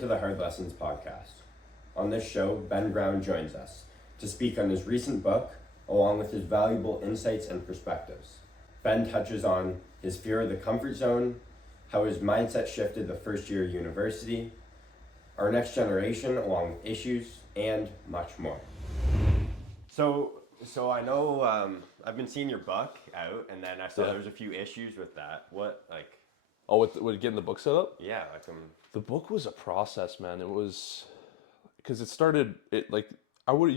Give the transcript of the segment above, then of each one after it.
to the Hard Lessons podcast. On this show, Ben Brown joins us to speak on his recent book, along with his valuable insights and perspectives. Ben touches on his fear of the comfort zone, how his mindset shifted the first year of university, our next generation along with issues, and much more. So I know I've been seeing your book out, and then I saw there's a few issues with that. With getting the book set up? Yeah, The book was a process, man. It was because you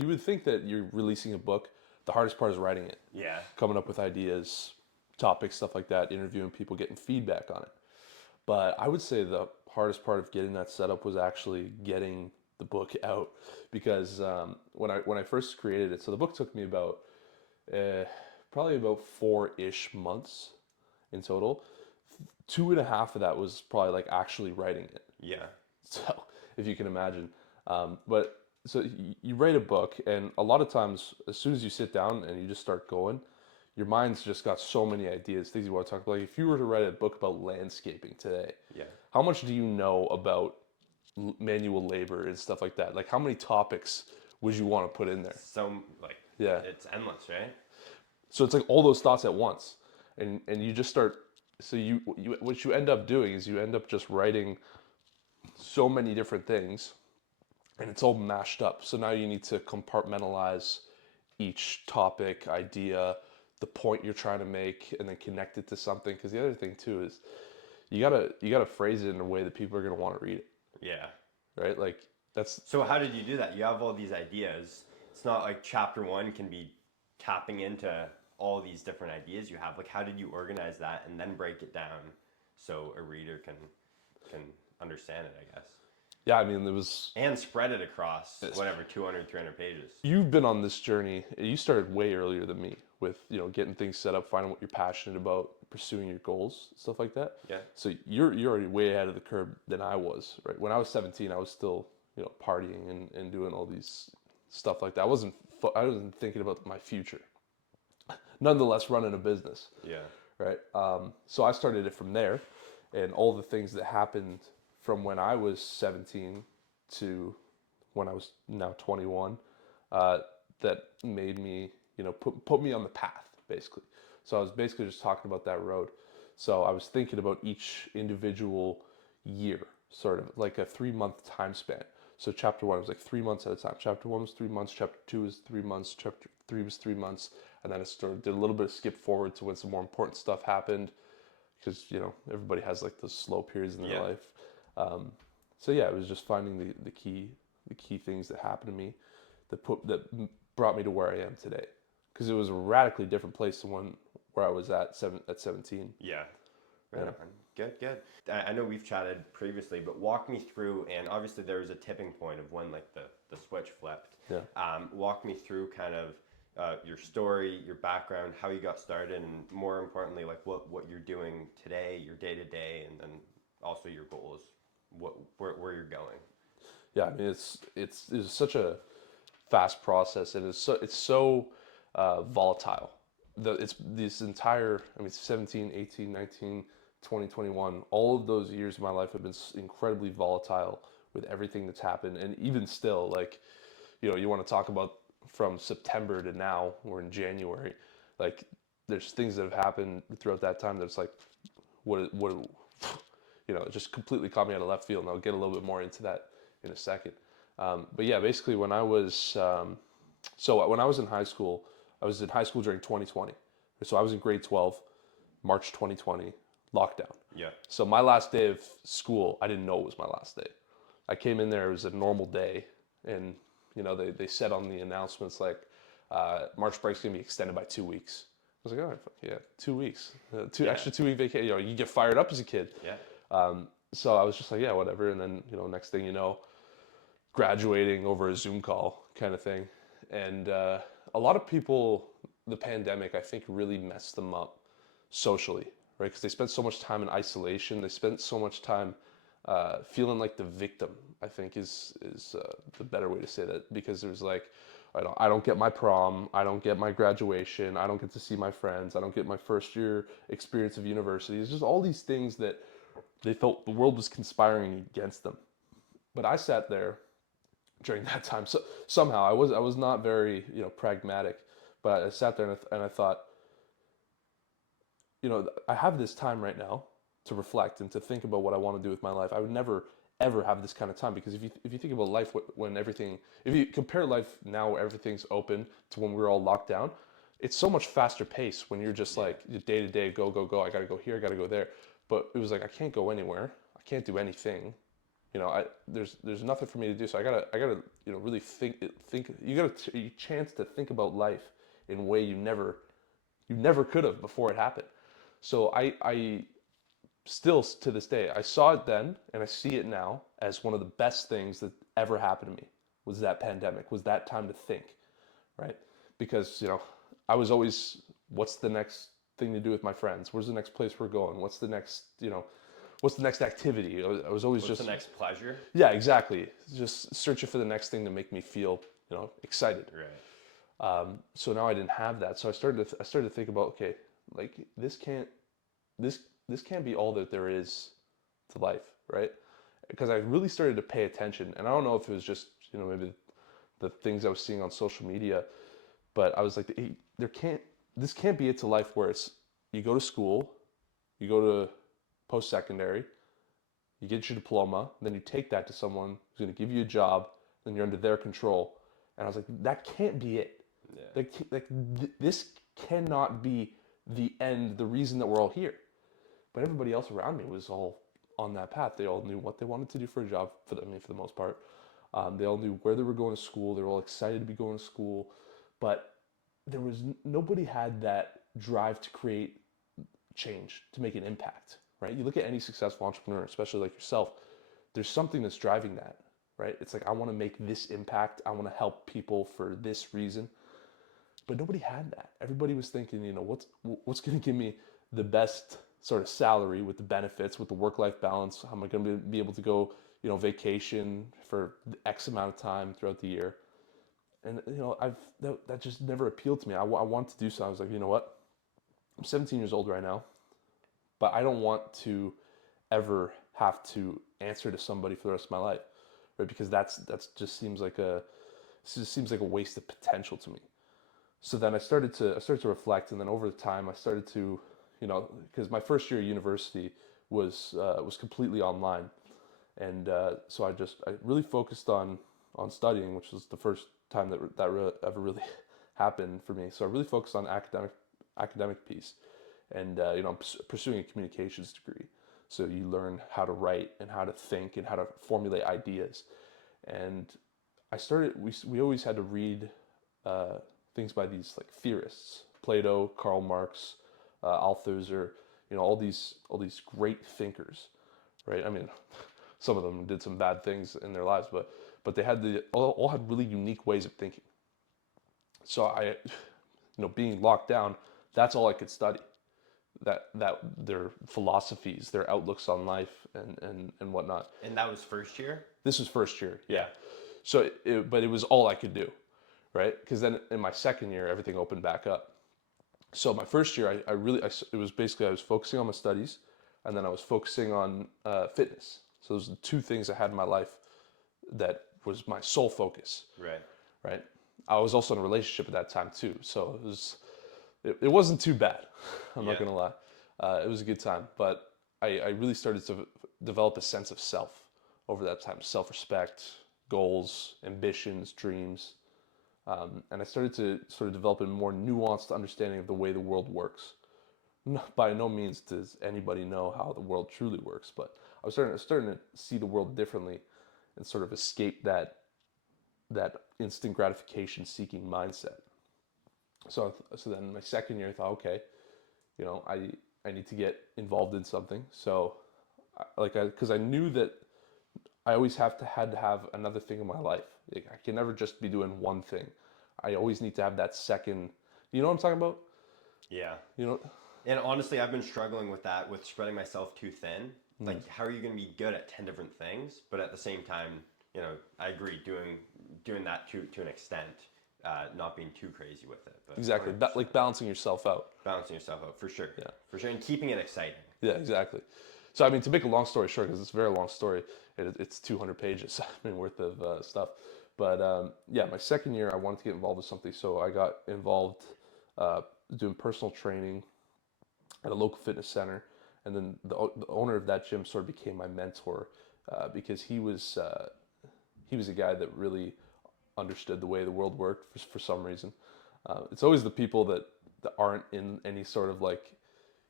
would think that you're releasing a book. The hardest part is writing it. Yeah. Coming up with ideas, topics, stuff like that, interviewing people, getting feedback on it. But I would say the hardest part of getting that set up was actually getting the book out, because when I first created it, so the book took me about probably about 4-ish months in total. 2.5 of that was probably like actually writing it. Yeah. So if you can imagine, but so you write a book, and a lot of times as soon as you sit down and you just start going, your mind's just got so many ideas, things you want to talk about. Like if you were to write a book about landscaping today, how much do you know about manual labor and stuff like that? Like how many topics would you want to put in there? It's endless, right? So it's like all those thoughts at once, and you just start. So you what you end up doing is you end up just writing so many different things, and it's all mashed up. So now you need to compartmentalize each topic, idea, the point you're trying to make, and then connect it to something. Because the other thing too is you gotta phrase it in a way that people are gonna want to read it. Yeah. Right. Like that's. So how did you do that? You have all these ideas. It's not like chapter 1 can be tapping into all these different ideas you have. Like how did you organize that and then break it down so a reader can understand it, I guess? Yeah, I mean, and spread it across 200, 300 pages. You've been on this journey. You started way earlier than me with, getting things set up, finding what you're passionate about, pursuing your goals, stuff like that. Yeah. So you're already way ahead of the curve than I was, right? When I was 17, I was still, partying and doing all these stuff like that. I wasn't thinking about my future. Nonetheless, running a business. Yeah. Right. So I started it from there, and all the things that happened from when I was 17 to when I was now 21, that made me, put me on the path, basically. So I was basically just talking about that road. So I was thinking about each individual year, sort of like a 3-month time span. So chapter 1 was like 3 months at a time. Chapter 1 was 3 months. Chapter 2 was 3 months. Chapter 3 was 3 months. And then I did a little bit of skip forward to when some more important stuff happened, because everybody has like those slow periods in their life. So yeah, it was just finding the key things that happened to me that brought me to where I am today, because it was a radically different place than where I was at 17. Yeah. Right. Yeah. Good. I know we've chatted previously, but walk me through, and obviously there was a tipping point of when like the switch flipped. Yeah. Walk me through kind of your story, your background, how you got started, and more importantly, like what you're doing today, your day to day, and then also your goals, where you're going. Yeah, I mean it's such a fast process, and it's so volatile. It's this entire, 17, 18, 19, 20, 21, all of those years of my life have been incredibly volatile with everything that's happened, and even still, like, you want to talk about from September to now, we're in January, like there's things that have happened throughout that time that's like, it just completely caught me out of left field, and I'll get a little bit more into that in a second. But yeah, basically when I was in high school, I was in high school during 2020. So I was in grade 12, March 2020, lockdown. Yeah. So my last day of school, I didn't know it was my last day. I came in there, it was a normal day, and they said on the announcements like, March break's gonna be extended by 2 weeks. I was like, oh yeah, 2 weeks, extra 2 week vacation. You get fired up as a kid. Yeah. So I was just like, yeah, whatever. And then next thing you know, graduating over a Zoom call kind of thing. And a lot of people, the pandemic, I think, really messed them up socially, right? Because they spent so much time in isolation. They spent so much time feeling like the victim, I think is the better way to say that, because it was like, I don't get my prom, I don't get my graduation, I don't get to see my friends, I don't get my first year experience of university. It's just all these things that they felt the world was conspiring against them. But I sat there during that time. So somehow I was not very, pragmatic, but I sat there and I thought, I have this time right now to reflect and to think about what I want to do with my life. I would never ever have this kind of time, because if you think about life when everything, if you compare life now where everything's open to when we were all locked down, it's so much faster pace when you're just like day to day, go go go. I gotta go here, I gotta go there. But it was like I can't go anywhere. I can't do anything. There's nothing for me to do. So I gotta really think. You got a chance to think about life in a way you never could have before it happened. So I still to this day, I saw it then and I see it now as one of the best things that ever happened to me, was that pandemic, was that time to think, right? Because, I was always, what's the next thing to do with my friends? Where's the next place we're going? What's the next, what's the next activity? I was always What's just the next pleasure? Yeah, exactly. Just searching for the next thing to make me feel, excited. Right. So now I didn't have that. So I started to think about, okay, like this can't be all that there is to life, right? Because I really started to pay attention, and I don't know if it was just maybe the things I was seeing on social media, but I was like, hey, this can't be it to life where it's you go to school, you go to post secondary, you get your diploma, then you take that to someone who's going to give you a job, then you're under their control, and I was like, that can't be it. Yeah. This cannot be the end, the reason that we're all here. But everybody else around me was all on that path. They all knew what they wanted to do for a job, for the most part. They all knew where they were going to school. They were all excited to be going to school. But nobody had that drive to create change, to make an impact, right? You look at any successful entrepreneur, especially like yourself, there's something that's driving that, right? It's like, I want to make this impact. I want to help people for this reason. But nobody had that. Everybody was thinking, what's going to give me the best sort of salary with the benefits, with the work-life balance? How am I going to be able to go, vacation for X amount of time throughout the year? And that just never appealed to me. I want to do so. I was like, you know what? I'm 17 years old right now, but I don't want to ever have to answer to somebody for the rest of my life, right? Because that's just seems like a waste of potential to me. So then I started to reflect, and then over the time I started to, because my first year of university was completely online, and so I really focused on studying, which was the first time that ever really happened for me. So I really focused on academic piece, and I'm pursuing a communications degree. So you learn how to write and how to think and how to formulate ideas, and we always had to read things by these like theorists, Plato, Karl Marx, Althusser, all these great thinkers, right? I mean, some of them did some bad things in their lives, but they had all had really unique ways of thinking. So I, being locked down, that's all I could study. That their philosophies, their outlooks on life, and whatnot. And that was first year? This was first year, yeah. So, but it was all I could do, right? Because then in my second year, everything opened back up. So my first year, it was basically I was focusing on my studies, and then I was focusing on fitness. So those are the two things I had in my life that was my sole focus. Right. Right. I was also in a relationship at that time too, so it wasn't too bad. I'm not gonna lie. It was a good time, but I really started to develop a sense of self over that time, self-respect, goals, ambitions, dreams. And I started to sort of develop a more nuanced understanding of the way the world works. By no means does anybody know how the world truly works, but I was starting to see the world differently and sort of escape that instant gratification seeking mindset. So then my second year I thought, okay, I need to get involved in something. So because I knew that I always had to have another thing in my life. Like, I can never just be doing one thing. I always need to have that second. You know what I'm talking about? Yeah. You know. And honestly, I've been struggling with that, with spreading myself too thin. Like, how are you going to be good at 10 different things? But at the same time, I agree, doing that to an extent, not being too crazy with it. But exactly. Like balancing yourself out. Balancing yourself out, for sure. Yeah. For sure. And keeping it exciting. Yeah, exactly. So I mean, to make a long story short, because it's a very long story, it's 200 pages, I mean, worth of stuff. But yeah, my second year, I wanted to get involved with something, so I got involved uh, doing personal training at a local fitness center, and then the owner of that gym sort of became my mentor because he was a guy that really understood the way the world worked for some reason. It's always the people that aren't in any sort of like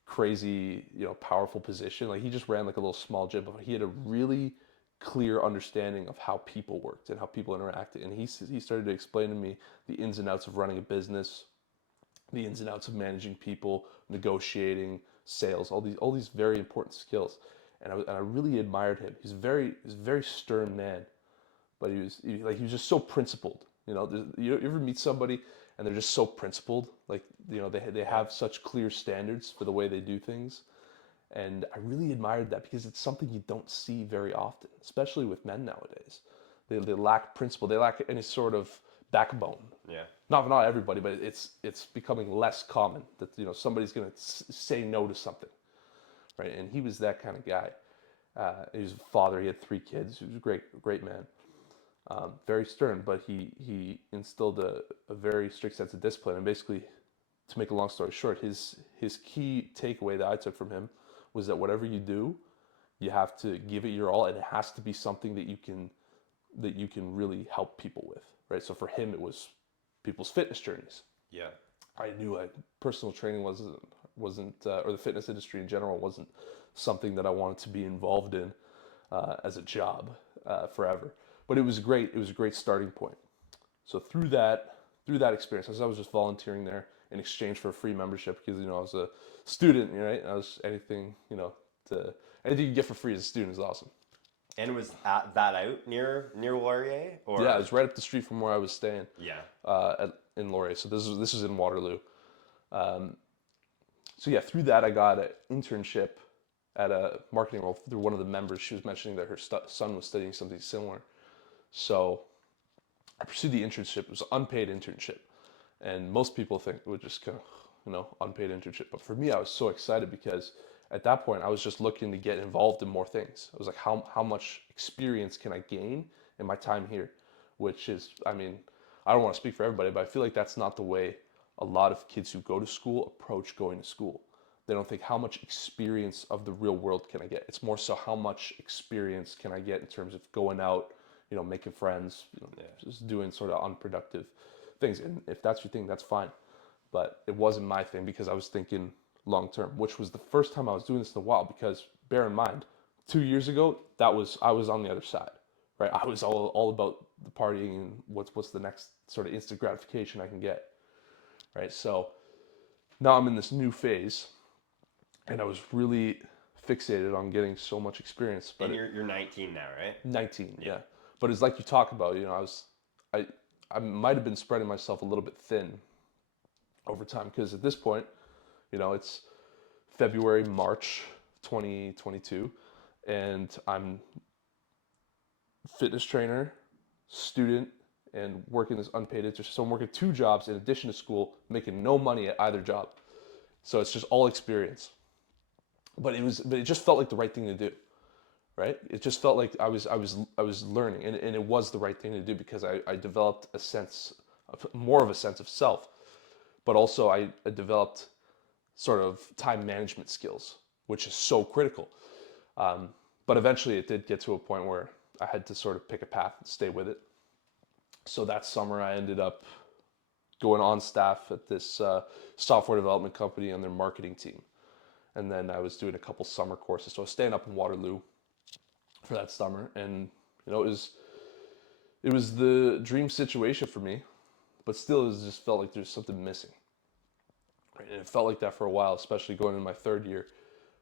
crazy, powerful position. Like he just ran like a little small gym, but he had a really clear understanding of how people worked and how people interacted. And he started to explain to me the ins and outs of running a business, the ins and outs of managing people, negotiating, sales, all these very important skills. And I really admired him. He's a very stern man, but he was just so principled. You ever meet somebody and they're just so principled, like they have such clear standards for the way they do things, and I really admired that because it's something you don't see very often, especially with men nowadays. They lack principle. They lack any sort of backbone. Yeah. Not everybody, but it's becoming less common that somebody's going to say no to something, right? And he was that kind of guy. He was a father. He had 3 kids. He was a great man. Very stern, but he instilled a very strict sense of discipline. And basically, to make a long story short, his key takeaway that I took from him was that whatever you do, you have to give it your all, and it has to be something that you can really help people with, right? So for him, it was people's fitness journeys. Yeah. I knew personal training wasn't or the fitness industry in general wasn't something that I wanted to be involved in as a job forever. But it was great. It was a great starting point. So through that experience, as I was just volunteering there in exchange for a free membership, because I was a student, right? I was anything anything you get for free as a student is awesome. And was that out near Laurier, or? Yeah, it was right up the street from where I was staying. Yeah. In Laurier. So this is in Waterloo. So yeah, through that I got an internship at a marketing role through one of the members. She was mentioning that her son was studying something similar. So I pursued the internship. It was an unpaid internship. And most people think it would just kind of, unpaid internship. But for me, I was so excited because at that point, I was just looking to get involved in more things. I was like, how much experience can I gain in my time here? Which is, I mean, I don't want to speak for everybody, but I feel like that's not the way a lot of kids who go to school approach going to school. They don't think how much experience of the real world can I get. It's more so how much experience can I get in terms of going out, making friends, just doing sort of unproductive things. And if that's your thing, that's fine. But it wasn't my thing because I was thinking long term, which was the first time I was doing this in a while. Because bear in mind, 2 years ago, I was on the other side, right? I was all about the partying and what's the next sort of instant gratification I can get, right? So now I'm in this new phase, and I was really fixated on getting so much experience. But and you're 19 now, right? 19, yeah. But it's like you talk about, I might have been spreading myself a little bit thin over time because at this point, it's February, March 2022, and I'm fitness trainer, student, and working this unpaid internship. So I'm working 2 jobs in addition to school, making no money at either job. So it's just all experience. But it just felt like the right thing to do. Right? It just felt like I was learning, and it was the right thing to do because I developed more of a sense of self, but also I developed sort of time management skills, which is so critical. But eventually it did get to a point where I had to sort of pick a path and stay with it. So that summer I ended up going on staff at this software development company on their marketing team. And then I was doing a couple summer courses. So I was staying up in Waterloo for that summer, and it was the dream situation for me, but still it just felt like there's something missing, right? And it felt like that for a while, especially going in my 3rd year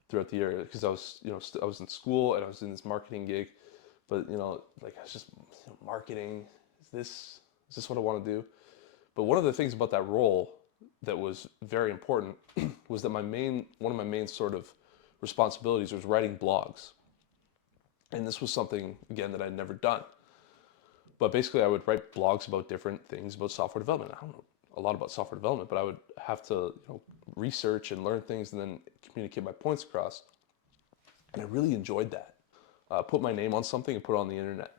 throughout the year, because I was I was in school and I was in this marketing gig, but like I was just marketing, is this what I want to do? But one of the things about that role that was very important was that one of my main sort of responsibilities was writing blogs. And this was something, again, that I'd never done. But basically, I would write blogs about different things about software development. I don't know a lot about software development, but I would have to research and learn things and then communicate my points across. And I really enjoyed that. Put my name on something and put it on the internet.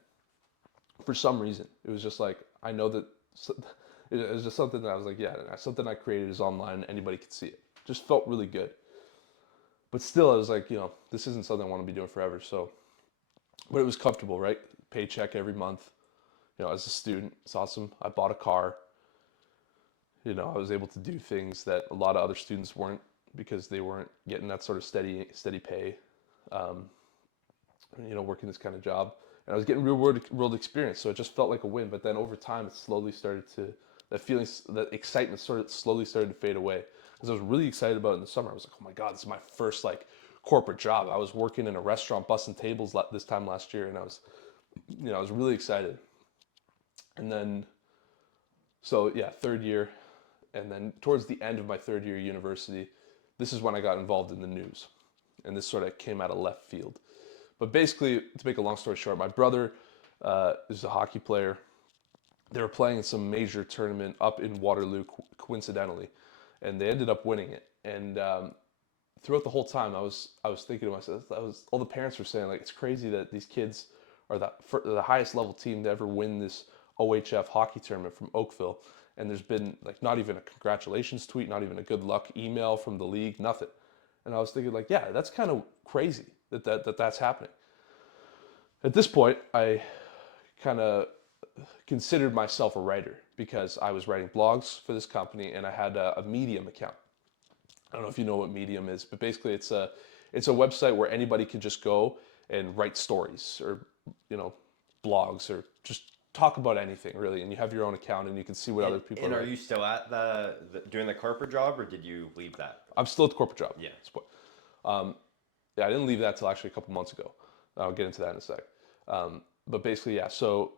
For some reason, it was just like, I know that it was just something that I was like, yeah, something I created is online, anybody could see it. Just felt really good. But still, I was like, this isn't something I want to be doing forever. So, but it was comfortable, right? Paycheck every month. As a student, it's awesome. I bought a car. I was able to do things that a lot of other students weren't, because they weren't getting that sort of steady pay. Working this kind of job, and I was getting real world experience. So it just felt like a win. But then over time, it slowly started to, that excitement slowly started to fade away, because I was really excited about it in the summer. I was like, oh my God, this is my first like corporate job. I was working in a restaurant, bussing tables this time last year, and I was really excited. And then, so yeah, third year, and then towards the end of my third year of university, this is when I got involved in the news, and this sort of came out of left field. But basically, to make a long story short, my brother is a hockey player. They were playing in some major tournament up in Waterloo, coincidentally, and they ended up winning it. And throughout the whole time, I was thinking to myself, all the parents were saying, like, it's crazy that these kids are the highest level team to ever win this OHF hockey tournament from Oakville, and there's been like not even a congratulations tweet, not even a good luck email from the league, nothing. And I was thinking, like, yeah, that's kind of crazy that's happening. At this point, I kind of considered myself a writer, because I was writing blogs for this company, and I had a Medium account. I don't know if you know what Medium is, but basically it's a website where anybody can just go and write stories, or blogs, or just talk about anything really, and you have your own account and you can see what other people and are writing. Are you still at doing the corporate job, or did you leave that? I'm still at the corporate job. Yeah. Yeah, I didn't leave that till actually a couple months ago. I'll get into that in a sec. But basically, yeah. So,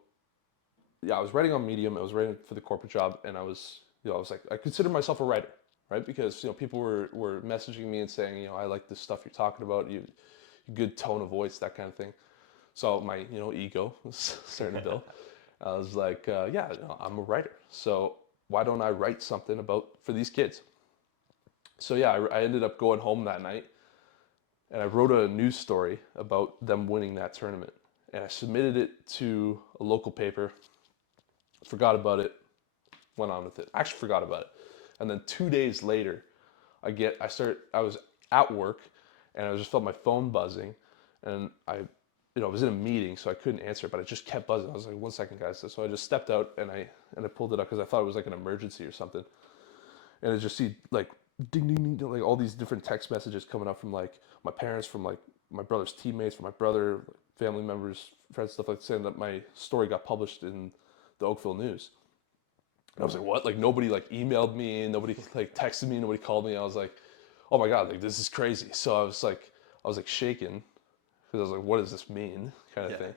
yeah, I was writing on Medium. I was writing for the corporate job, and I was like, I consider myself a writer, right? Because people were messaging me and saying, I like this stuff you're talking about. You good tone of voice, that kind of thing. So my ego was starting to build. I was like, yeah, I'm a writer. So why don't I write something for these kids? So yeah, I ended up going home that night, and I wrote a news story about them winning that tournament. And I submitted it to a local paper, forgot about it, went on with it. Actually forgot about it. And then 2 days later, I was at work, and I just felt my phone buzzing, and I was in a meeting, so I couldn't answer it, but it just kept buzzing. I was like, 1 second, guys. So I just stepped out, and I pulled it up, because I thought it was like an emergency or something. And I just see like ding, ding, ding, like all these different text messages coming up from like my parents, from like my brother's teammates, from my brother, family members, friends, stuff like that, saying that my story got published in the Oakville News. And I was like, what? Like nobody like emailed me, nobody like texted me, nobody called me. I was like, oh my God, like this is crazy. So I was like shaking, because I was like, what does this mean, kind of thing.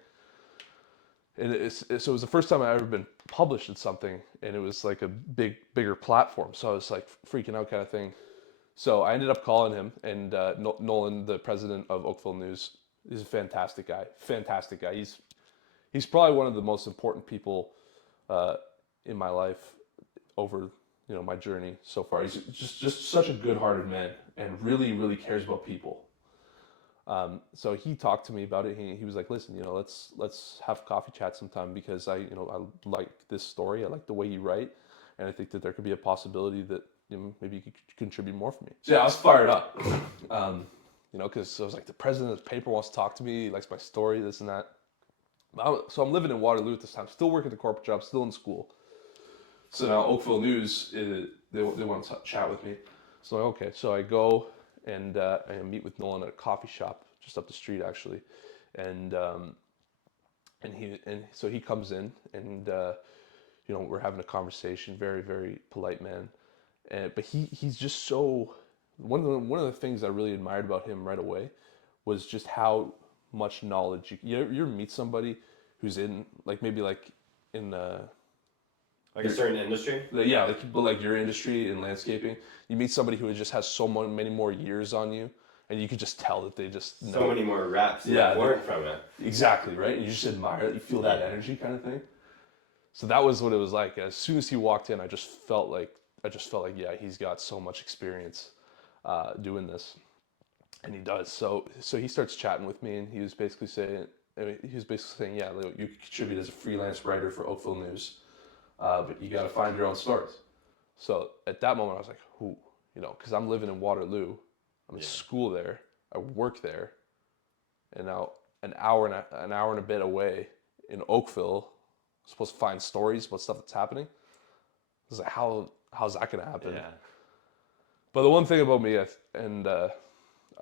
And so it was the first time I ever been published in something, and it was like a bigger platform. So I was like freaking out, kind of thing. So I ended up calling him, and Nolan, the president of Oakville News, is a fantastic guy. Fantastic guy. He's probably one of the most important people in my life over my journey so far. He's just such a good-hearted man, and really, really cares about people. So he talked to me about it. He was like, listen, let's have coffee chat sometime, because I like this story. I like the way you write, and I think that there could be a possibility that maybe you could contribute more for me. So yeah, I was fired up. Because I was like, the president of the paper wants to talk to me. He likes my story, this and that. So I'm living in Waterloo at this time, still working the corporate job, still in school. So now Oakville News, they want to chat with me. So okay, so I go and I meet with Nolan at a coffee shop just up the street, actually, and so he comes in, and we're having a conversation. Very, very polite man, but he's just so one of the things I really admired about him right away was just how much knowledge you ever meet somebody who's in like maybe like in like a certain industry? Yeah, like your industry in landscaping. You meet somebody who just has so many more years on you, and you could just tell that they just know. So many more reps. Yeah, learn from it. Exactly, right? And you just admire it. You feel that energy, kind of thing. So that was what it was like. As soon as he walked in, I just felt like, yeah, he's got so much experience doing this. And he does. So he starts chatting with me, and he was basically saying, yeah, like, you could contribute as a freelance writer for Oakville News, but you got to find your own stories. So at that moment, I was like, who, because I'm living in Waterloo, I'm in school there, I work there, and now an hour and a bit away in Oakville, I'm supposed to find stories about stuff that's happening. I was like, how's that gonna happen? Yeah. But the one thing about me, the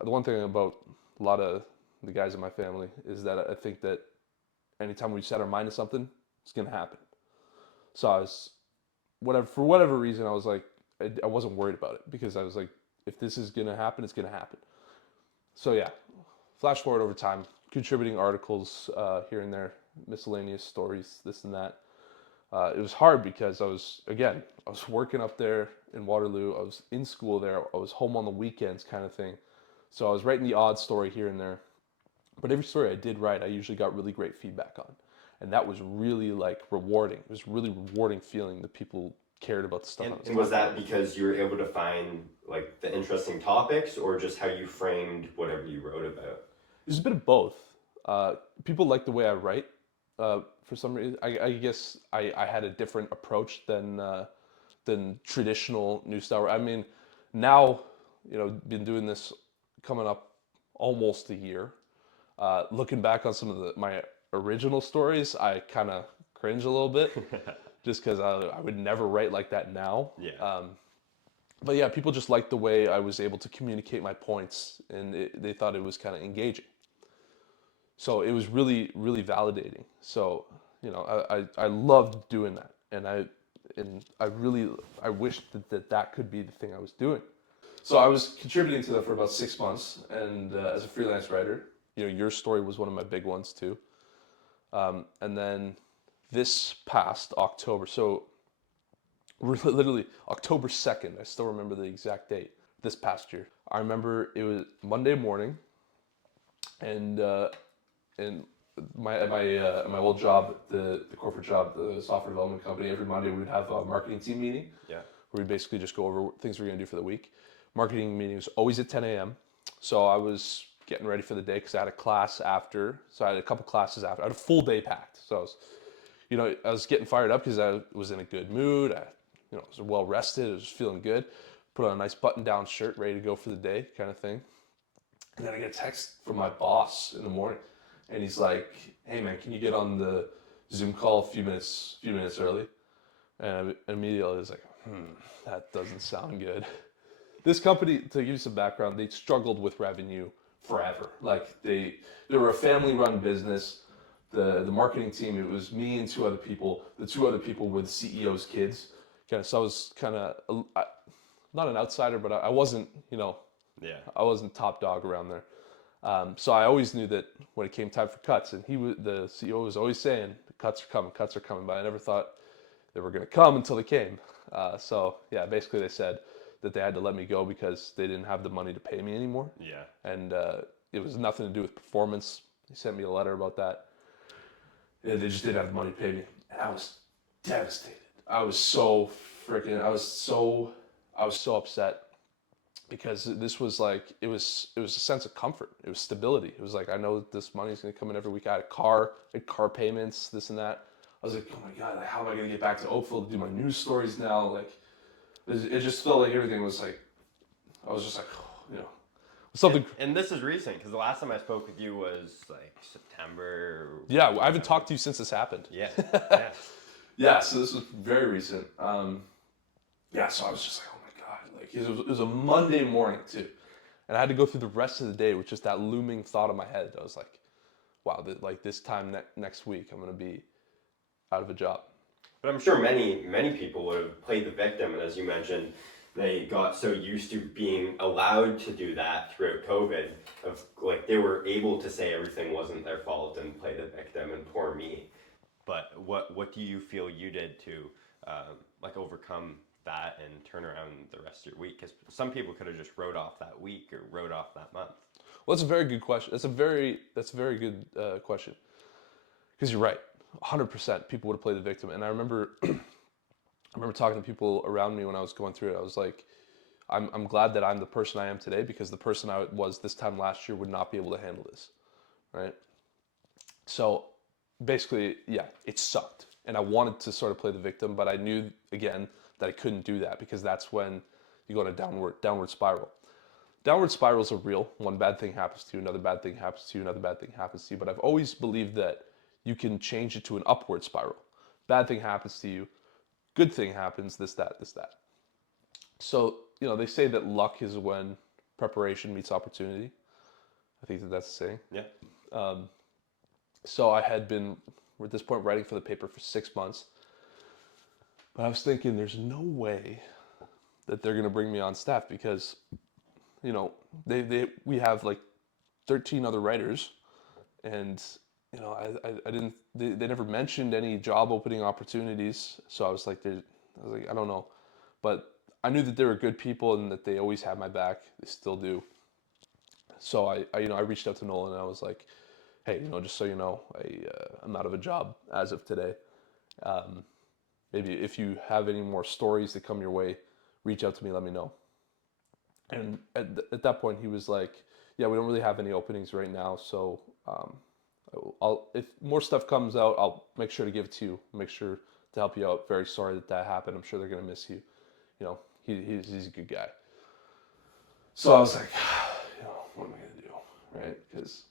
one thing about a lot of the guys in my family is that I think that anytime we set our mind to something, it's gonna happen. So for whatever reason, I was like, I wasn't worried about it, because I was like, if this is gonna happen, it's gonna happen. So yeah, flash forward over time, contributing articles here and there, miscellaneous stories, this and that. It was hard because I was working up there in Waterloo. I was in school there. I was home on the weekends, kind of thing. So I was writing the odd story here and there. But every story I did write, I usually got really great feedback on. And that was really like rewarding. It was really rewarding feeling that people cared about the stuff. And was that because you were able to find like the interesting topics, or just how you framed whatever you wrote about? There's a bit of both. People like the way I write. For some reason, I guess I had a different approach than traditional news style. I mean, now, been doing this coming up almost a year. Looking back on some of my original stories, I kind of cringe a little bit, just because I would never write like that now. Yeah. But yeah, people just liked the way I was able to communicate my points, and they thought it was kind of engaging. So it was really, really validating. So, I loved doing that, and I wished that could be the thing I was doing. So I was contributing to that for about 6 months, and as a freelance writer, your story was one of my big ones too. And then this past October, so literally October 2nd, I still remember the exact date. This past year, I remember it was Monday morning, and my old job, the corporate job, the software development company, every Monday we would have a marketing team meeting. Yeah. Where we basically just go over things we're gonna do for the week. Marketing meeting was always at 10 a.m. So I was getting ready for the day because I had a class after. So I had a couple classes after. I had a full day packed. So I was getting fired up because I was in a good mood. I was well rested. I was feeling good. Put on a nice button-down shirt, ready to go for the day, kind of thing. And then I get a text from my boss in the morning, and he's like, "Hey man, can you get on the Zoom call a few minutes early?" And immediately I was like, that doesn't sound good. This company, to give you some background, they struggled with revenue forever. Like they were a family-run business. The marketing team, it was me and two other people. The two other people were the CEO's kids. So I was kind of not an outsider, but I wasn't, I wasn't top dog around there. So I always knew that when it came time for cuts, and the CEO was always saying, the cuts are coming, but I never thought they were going to come until they came. So yeah, basically they said that they had to let me go because they didn't have the money to pay me anymore. Yeah. And it was nothing to do with performance. They sent me a letter about that. And they just didn't have the money to pay me. And I was devastated. I was so upset, because this was like, it was a sense of comfort. It was stability. It was like, I know that this money's going to come in every week. I had car payments, this and that. I was like, oh my God, how am I going to get back to Oakville to do my news stories now? Like, it just felt like everything was like, I was just like, something. And this is recent, because the last time I spoke with you was like September. Yeah, I haven't talked to you since this happened. Yeah. Yeah. Yeah, so this was very recent. Yeah, so I was just like, oh my God. Like, it was a Monday morning too. And I had to go through the rest of the day with just that looming thought in my head. I was like, wow, this time next week, I'm going to be out of a job. But I'm sure many people would have played the victim, and as you mentioned, they got so used to being allowed to do that throughout COVID, of like they were able to say everything wasn't their fault and play the victim and poor me. But what do you feel you did to like overcome that and turn around the rest of your week? Because some people could have just wrote off that week or wrote off that month. Well, that's a very good question. That's a very good question. Because you're right. 100% people would have played the victim. And I remember talking to people around me when I was going through it. I was like, I'm glad that I'm the person I am today, because the person I was this time last year would not be able to handle this, right? So basically, yeah, it sucked. And I wanted to sort of play the victim, but I knew, again, that I couldn't do that, because that's when you go in a downward spiral. Downward spirals are real. One bad thing happens to you, another bad thing happens to you, another bad thing happens to you. But I've always believed that you can change it to an upward spiral. Bad thing happens to you, good thing happens, this, that, this, that. So, they say that luck is when preparation meets opportunity. I think that's the saying. Yeah. So I had been, at this point, writing for the paper for 6 months. But I was thinking, there's no way that they're going to bring me on staff, because, we have like 13 other writers, and, I didn't, they never mentioned any job opening opportunities. So I was like, I don't know. But I knew that they were good people and that they always had my back. They still do. So I reached out to Nolan, and I was like, hey, just so you know, I'm out of a job as of today. Maybe if you have any more stories that come your way, reach out to me, let me know. And at that point, he was like, yeah, we don't really have any openings right now. So if more stuff comes out, I'll make sure to give it to you. Make sure to help you out. Very sorry that happened. I'm sure they're going to miss you. He's a good guy. So I was like, what am I going to do? Right? Because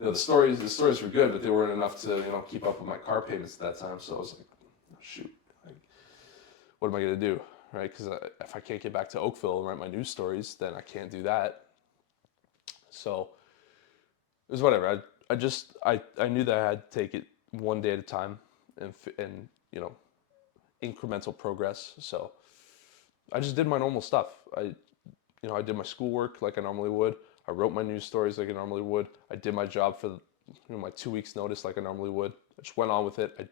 the stories were good, but they weren't enough to keep up with my car payments at that time. So I was like, oh, shoot, like, what am I gonna do, right? Because if I can't get back to Oakville and write my news stories, then I can't do that. So it was whatever. I knew that I had to take it one day at a time, and incremental progress. So I just did my normal stuff. I did my schoolwork like I normally would. I wrote my news stories like I normally would. I did my job for my 2 weeks notice like I normally would. I just went on with it. I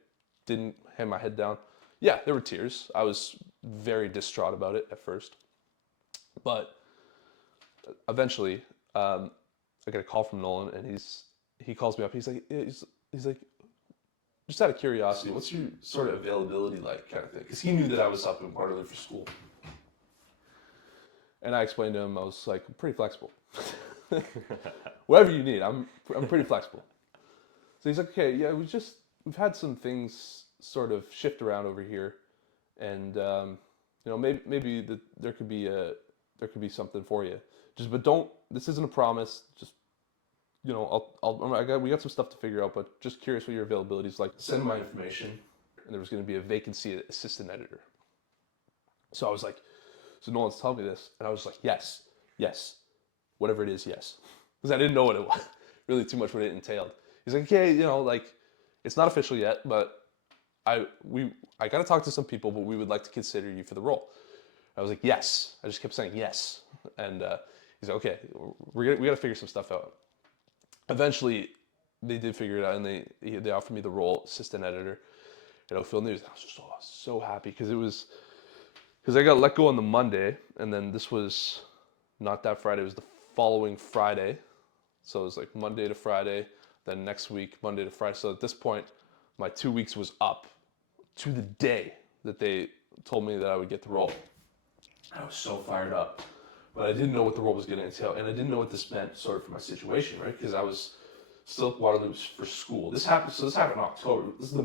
didn't hang my head down. Yeah, there were tears. I was very distraught about it at first. But eventually, I get a call from Nolan, and he calls me up. He's like, just out of curiosity, what's your sort of availability like, kind of thing? Because he knew that I was up in Waterloo for school. And I explained to him, I was like, I'm pretty flexible. Whatever you need, I'm pretty flexible. So he's like, okay, yeah, we've had some things sort of shift around over here, and maybe there could be something for you. But don't. This isn't a promise. Just we got some stuff to figure out, but just curious what your availability is like. Send my information, and there was going to be a vacancy at assistant editor. So I was like, so Nolan's telling me this, and I was like, yes, whatever it is, yes, because I didn't know what it was, really too much what it entailed. He's like, okay, it's not official yet, but I got to talk to some people, but we would like to consider you for the role. I was like, yes. I just kept saying yes, and he's like, okay, we got to figure some stuff out. Eventually, they did figure it out, and they offered me the role, assistant editor at Oakville News. I was so happy, because I got let go on the Monday, and then this was not that Friday, it was the following Friday. So it was like Monday to Friday, then next week, Monday to Friday. So at this point, my 2 weeks was up to the day that they told me that I would get the role. I was so fired up, but I didn't know what the role was going to entail, and I didn't know what this meant sort of for my situation, right? Because I was still at Waterloo for school. This happened in October. This is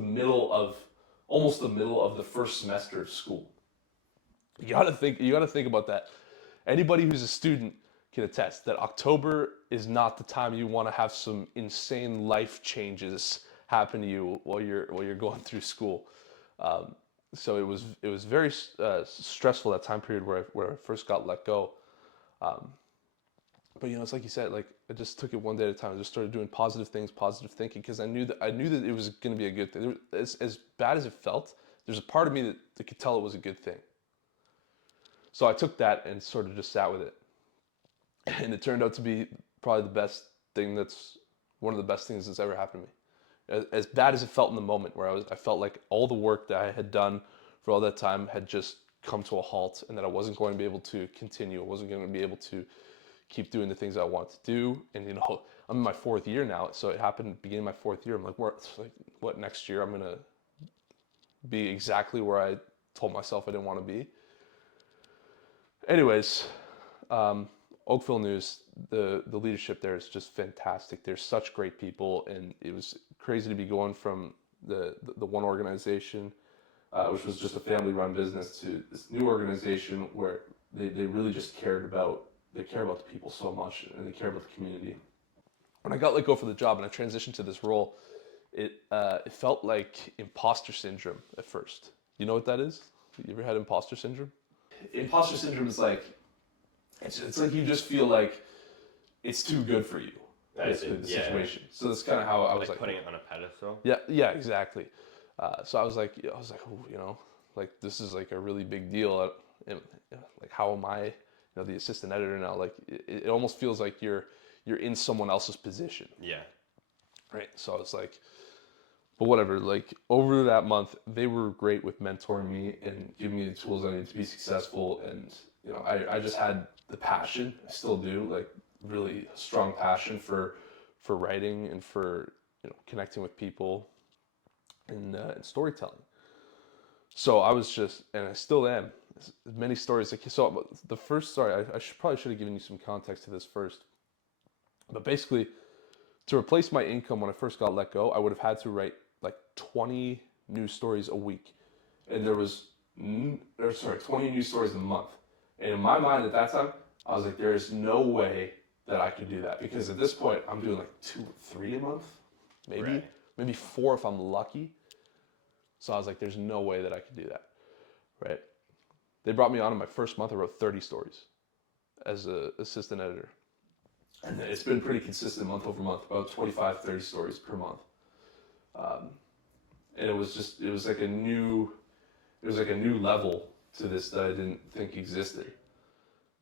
almost the middle of the first semester of school. You got to think about that. Anybody who's a student can attest that October is not the time you want to have some insane life changes happen to you while you're going through school. So it was very stressful, that time period where I first got let go. But it's like you said, like I just took it one day at a time. I just started doing positive things, positive thinking, because I knew that it was going to be a good thing. As bad as it felt, there's a part of me that could tell it was a good thing. So I took that and sort of just sat with it. And it turned out to be probably one of the best things that's ever happened to me. As bad as it felt in the moment, where I felt like all the work that I had done for all that time had just come to a halt, and that I wasn't going to be able to continue. I wasn't going to be able to keep doing the things I wanted to do. And I'm in my 4th year now, so it happened beginning my 4th year. I'm like, what next year I'm going to be exactly where I told myself I didn't want to be. Anyways, Oakville News, the leadership there is just fantastic. They're such great people, and it was crazy to be going from the one organization, which was just a family-run business, to this new organization where they really just care about the people so much, and they care about the community. When I got let go for the job and I transitioned to this role, it felt like imposter syndrome at first. You know what that is? You ever had imposter syndrome? Imposter syndrome is like, it's like you just feel like it's too good for you, basically, the situation. So that's kind of how I was like putting it on a pedestal. Yeah, exactly. So I was like, oh, you know, like this is like a really big deal. And like, how am I, you know, the assistant editor now? Like, it almost feels like you're in someone else's position. Yeah. Right. So I was like, but whatever. Like over that month, they were great with mentoring me and giving me the tools I needed to be successful. And you know, I just had the passion. I still do, like really strong passion for writing and for, you know, connecting with people and storytelling. So I was just, and I still am, as many stories. Like, so the first story, I probably should have given you some context to this first. But basically, to replace my income when I first got let go, I would have had to write like 20 news stories a week. And there was, 20 news stories a month. And in my mind at that time, I was like, there is no way that I could do that. Because at this point, I'm doing like 2 or 3 a month, maybe, maybe 4 if I'm lucky. So I was like, there's no way that I could do that, right? They brought me on in my first month. I wrote 30 stories as an assistant editor. And it's been pretty consistent month over month, about 25, 30 stories per month. And it was like a new level to this that I didn't think existed.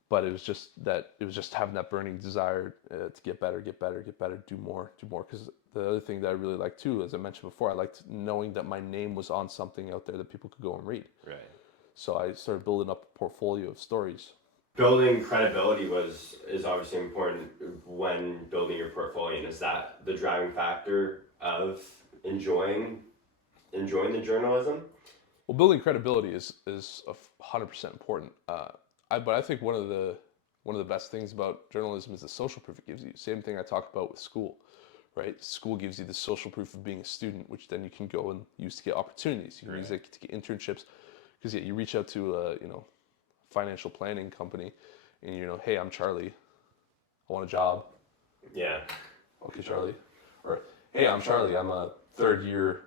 But it was just having that burning desire to get better, do more. Because the other thing that I really liked too, as I mentioned before, I liked knowing that my name was on something out there that people could go and read. Right. So I started building up a portfolio of stories. Building credibility is obviously important when building your portfolio. And is that the driving factor of enjoying the journalism? Well, building credibility is 100% important. But I think one of the best things about journalism is the social proof it gives you. Same thing I talk about with school, right? School gives you the social proof of being a student, which then you can go and use to get opportunities. You can use it to get internships, because you reach out to a financial planning company, and hey, I'm Charlie, I want a job. Yeah. Okay, Charlie. Or hey, I'm Charlie, I'm a 3rd year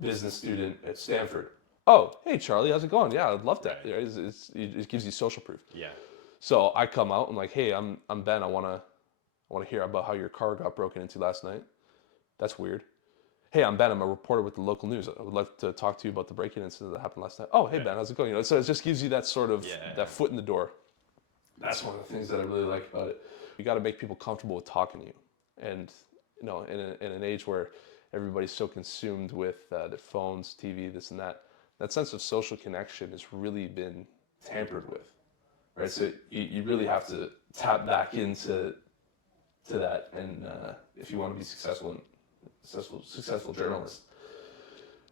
business student at Stanford. Oh, hey Charlie, how's it going? Yeah, I'd love that. Right. It gives you social proof. Yeah. So I come out, I'm like, hey, I'm Ben. I wanna hear about how your car got broken into last night. That's weird. Hey, I'm Ben. I'm a reporter with the local news. I would like to talk to you about the break-in incident that happened last night. Oh, hey Ben, how's it going? So it just gives you that sort of that foot in the door. That's one of the things that I really like about it. You got to make people comfortable with talking to you, and in an age where everybody's so consumed with their phones, TV, this and that. That sense of social connection has really been tampered with, right? So you really have to tap back into that, and if you want to be successful journalist.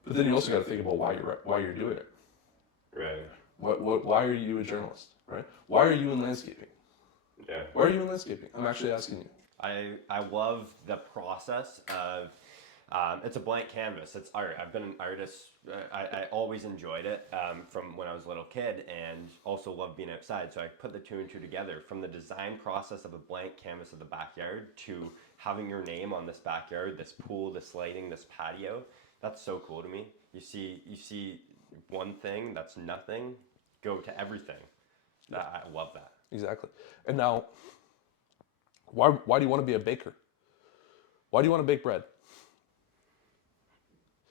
But then you also got to think about why you're doing it. Right. Why are you a journalist, right? Why are you in landscaping? Yeah. Why are you in landscaping? I'm actually asking you. I love the process of. It's a blank canvas. It's art. I've been an artist. I always enjoyed it from when I was a little kid, and also loved being outside. So I put the 2 and 2 together. From the design process of a blank canvas of the backyard to having your name on this backyard, this pool, this lighting, this patio. That's so cool to me. You see one thing that's nothing go to everything. I love that. Exactly. And now, why do you want to be a baker? Why do you want to bake bread?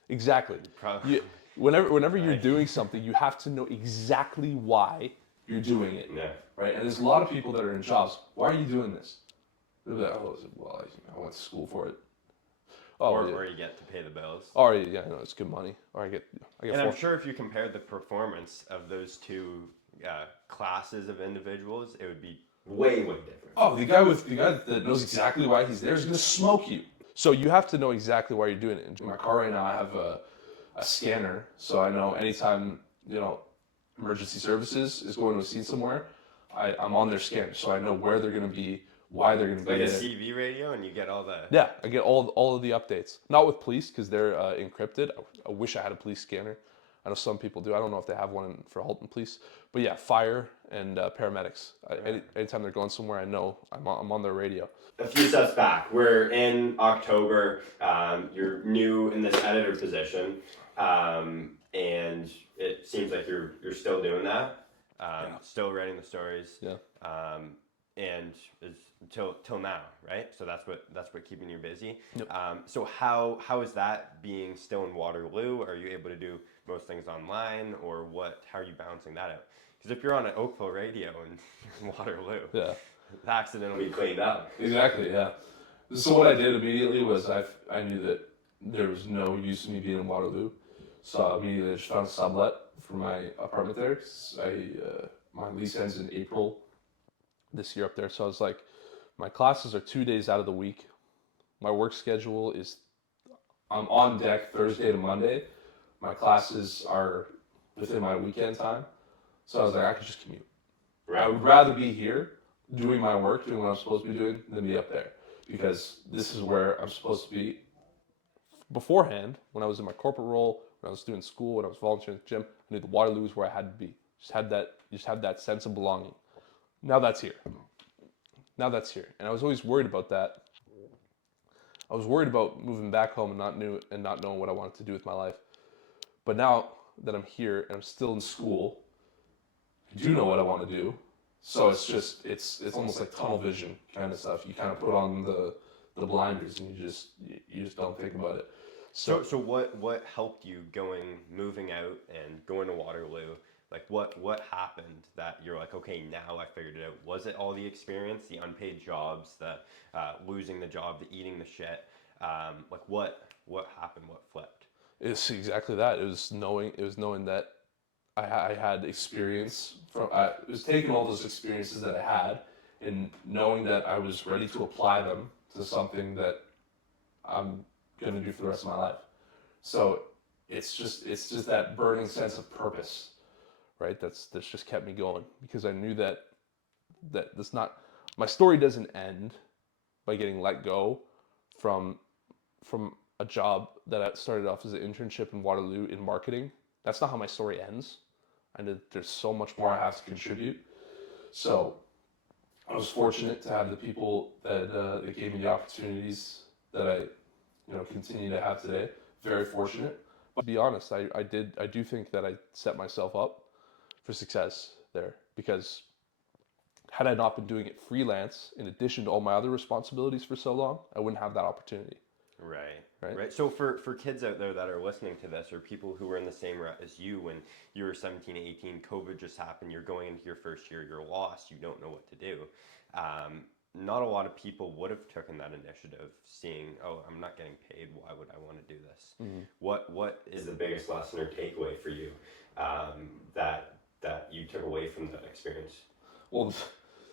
Exactly. Whenever you're doing something, you have to know exactly why you're doing it. Yeah. Right? And there's a lot of people that are in jobs. Why are you doing this? They're like, well, I went to school for it. Or you get to pay the bills. Or it's good money. Or I get. And I'm sure if you compared the performance of those 2 classes of individuals, it would be way different. Oh, the guy that knows exactly why he's there is going to smoke you. So you have to know exactly why you're doing it. In my car right now, I have a scanner, so I know anytime emergency services is going to a scene somewhere, I'm on their scanner, so I know where they're going to be, why they're going to be Like a there. CV radio, and you get all the... Yeah, I get all of the updates. Not with police because they're encrypted. I wish I had a police scanner. I know some people do. I don't know if they have one for Halton Police. But yeah, fire and paramedics. Anytime they're going somewhere, I know I'm on their radio. A few steps back, we're in October. You're new in this editor position, and it seems like you're still doing that. Still writing the stories. Yeah. And it's till now, right? So that's what keeping you busy. Yep. So how is that being still in Waterloo? Are you able to do most things online, or what? How are you balancing that out? Because if you're on an Oakville radio in Waterloo, Yeah. the accident will be cleaned up. Exactly. Yeah. So what I did immediately was I knew that there was no use in me being in Waterloo, so I immediately just found a sublet for my apartment there. 'Cause my lease ends in April this year up there, so I was like, my classes are 2 days out of the week. My work schedule is I'm on deck Thursday to Monday. My classes are within my weekend time, so I was like, I could just commute. I would rather be here doing my work, doing what I'm supposed to be doing, than be up there, because this is where I'm supposed to be. Beforehand, when I was in my corporate role, when I was doing school, when I was volunteering at the gym, I knew the Waterloo was where I had to be. Just had that sense of belonging. Now that's here. And I was always worried about that. I was worried about moving back home and not knowing what I wanted to do with my life. But now that I'm here and I'm still in school, I do know what I want to do. So it's almost like tunnel vision kind of stuff. You kind of put on the blinders and you just don't think about it. So what helped you moving out and going to Waterloo? Like what happened that you're like, okay, now I figured it out? Was it all the experience, the unpaid jobs, the losing the job, the eating the shit? Like what happened? What flipped? It's exactly that. It was knowing that I had experience it was taking all those experiences that I had and knowing that I was ready to apply them to something that I'm gonna do for the rest of my life. So it's just that burning sense of purpose, right? That's just kept me going, because I knew that that's not, my story doesn't end by getting let go from a job that I started off as an internship in Waterloo in marketing. That's not how my story ends. And there's so much more I have to contribute. So I was fortunate to have the people that gave me the opportunities that I continue to have today. Very fortunate. But to be honest, I do think that I set myself up for success there, because had I not been doing it freelance in addition to all my other responsibilities for so long, I wouldn't have that opportunity. Right. So for kids out there that are listening to this, or people who were in the same rut as you when you were 17, 18, COVID just happened, you're going into your first year, you're lost, you don't know what to do. Not a lot of people would have taken that initiative, seeing, oh, I'm not getting paid, why would I want to do this? Mm-hmm. What is the biggest lesson or takeaway for you that you took away from that experience? Well,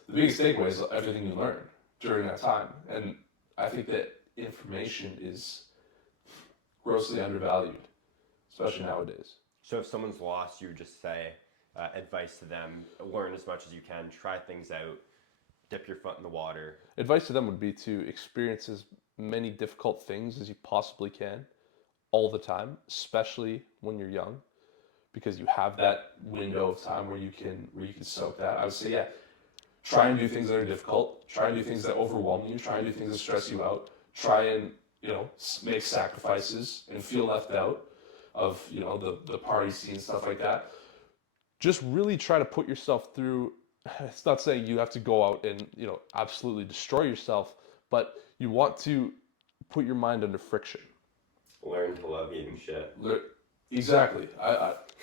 the biggest takeaway is everything you learn during that time. And I think that information is grossly undervalued, especially nowadays. So if someone's lost, you would just say advice to them: learn as much as you can, try things out, dip your foot in the water. Advice to them would be to experience as many difficult things as you possibly can all the time, especially when you're young, because you have that window of time where you can soak that. I would say, yeah, try and do things that are difficult, try and do things that overwhelm you, try and do things that stress you out, try and make sacrifices and feel left out of the party scene, stuff like that. Just really try to put yourself through. It's not saying you have to go out and absolutely destroy yourself, but you want to put your mind under friction. Learn to love eating shit. Exactly.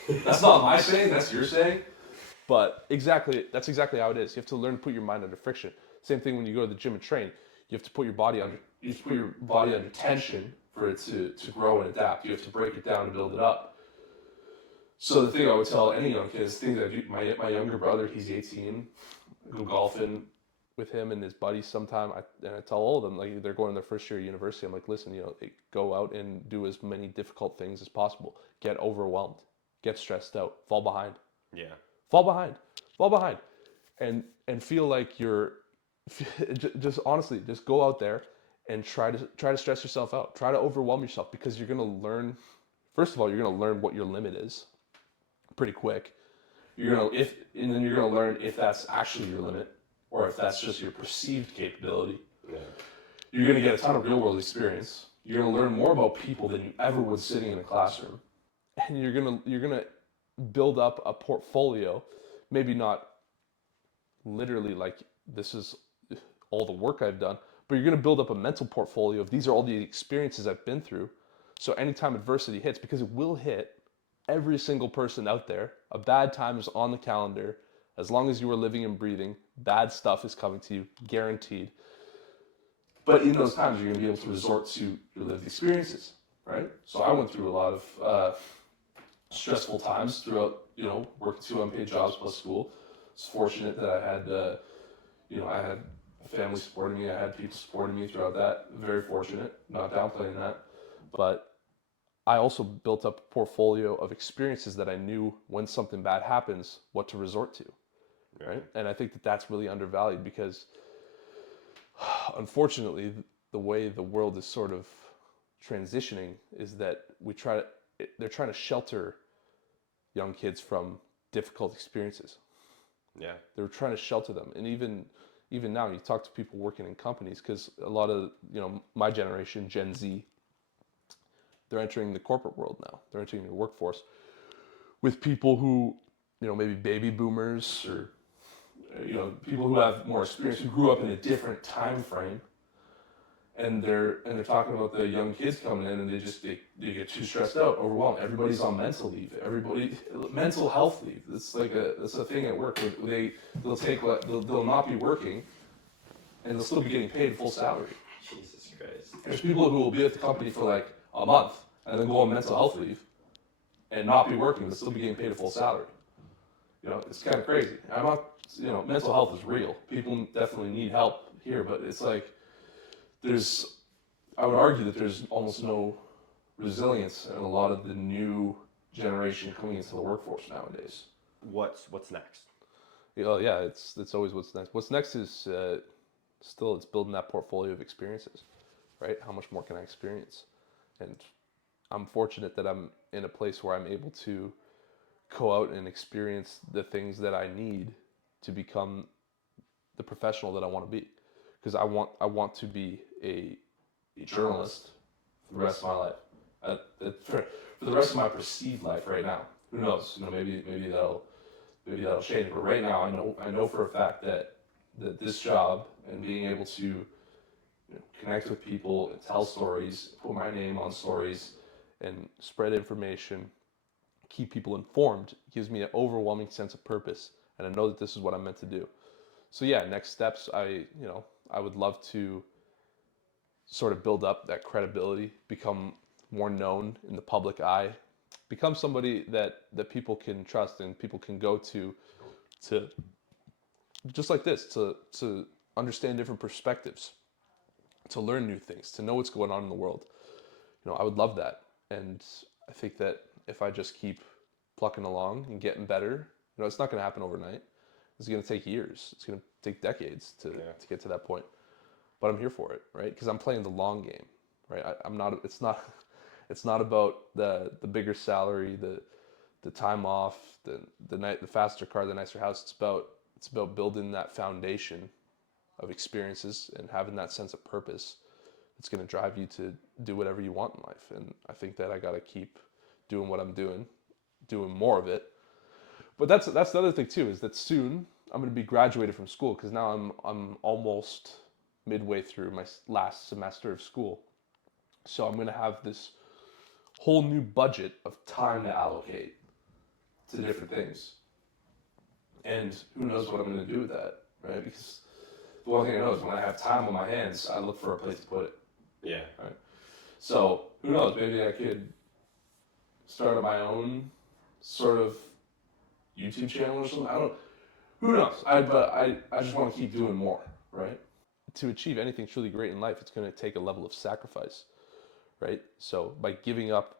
That's not my saying, that's your saying. But that's exactly how it is. You have to learn to put your mind under friction. Same thing when you go to the gym and train. You have to put your body under tension for it to grow and adapt. You have to break it down and build it up. So the thing I would tell any young kid is things I do. My younger brother, he's 18. I go golfing with him and his buddies sometime. I tell all of them, like, they're going to their first year of university. I'm like, listen, go out and do as many difficult things as possible. Get overwhelmed. Get stressed out. Fall behind. Yeah. Fall behind. and feel like you're just honestly just go out there and try to stress yourself out, try to overwhelm yourself, because you're going to learn. First of all, you're going to learn what your limit is pretty quick. And then you're going to learn if that's actually your limit or if that's just your perceived capability. Yeah. You're going to get a ton of real world experience. You're going to learn more about people than you ever would sitting in a classroom, and you're going to build up a portfolio. Maybe not literally like this is all the work I've done, but you're going to build up a mental portfolio of these are all the experiences I've been through. So anytime adversity hits, because it will hit every single person out there, a bad time is on the calendar. As long as you are living and breathing, bad stuff is coming to you, guaranteed. But in those times, you're going to be able to resort to your lived experiences, right? So I went through a lot of stressful times throughout, working 2 unpaid jobs plus school. It's fortunate that I had, I had a family supporting me. I had people supporting me throughout that. Very fortunate, not downplaying that. But I also built up a portfolio of experiences that I knew when something bad happens, what to resort to, right? And I think that that's really undervalued because unfortunately, the way the world is sort of transitioning is that they're trying to shelter young kids from difficult experiences. Yeah. They're trying to shelter them. And even now, you talk to people working in companies, because a lot of, my generation, Gen Z, they're entering the corporate world now. They're entering the workforce with people who, maybe baby boomers or, people who have more experience, who grew up in a different time frame. And they're talking about the young kids coming in, and they get too stressed out, overwhelmed. Everybody's on mental leave. Mental health leave. It's a thing at work where they'll not be working, and they'll still be getting paid full salary. Jesus Christ. There's people who will be at the company for like a month and then go on mental health leave and not be working, but still be getting paid a full salary. It's kind of crazy. I'm not, mental health is real. People definitely need help here, but it's like I would argue that there's almost no resilience in a lot of the new generation coming into the workforce nowadays. What's next? Yeah, it's always what's next. What's next is it's building that portfolio of experiences, right? How much more can I experience? And I'm fortunate that I'm in a place where I'm able to go out and experience the things that I need to become the professional that I want to be. Because I want to be a journalist for the rest of my life, for the rest of my perceived life. Right now, who knows? Maybe that'll change. But right now, I know for a fact that this job and being able to connect with people and tell stories, put my name on stories, and spread information, keep people informed, gives me an overwhelming sense of purpose, and I know that this is what I'm meant to do. So yeah, next steps, I would love to sort of build up that credibility, become more known in the public eye, become somebody that people can trust and people can go to just like this, to understand different perspectives, to learn new things, to know what's going on in the world. I would love that. And I think that if I just keep plucking along and getting better, it's not going to happen overnight. It's going to take years. It's going to take decades to get to that point. But I'm here for it, right? Because I'm playing the long game, right? I'm not. It's not about the bigger salary, the time off, the faster car, the nicer house. It's about building that foundation of experiences and having that sense of purpose. It's going to drive you to do whatever you want in life. And I think that I got to keep doing what I'm doing more of it. But that's the other thing too, is that soon I'm going to be graduated from school, because now I'm almost midway through my last semester of school. So I'm going to have this whole new budget of time to allocate to different things. And who knows what I'm going to do with that, right? Because the one thing I know is when I have time on my hands, I look for a place to put it. Yeah. Right. So who knows? Maybe I could start my own sort of YouTube channel or something. Who knows? I just want to keep doing more, right? To achieve anything truly great in life, it's going to take a level of sacrifice, right? So by giving up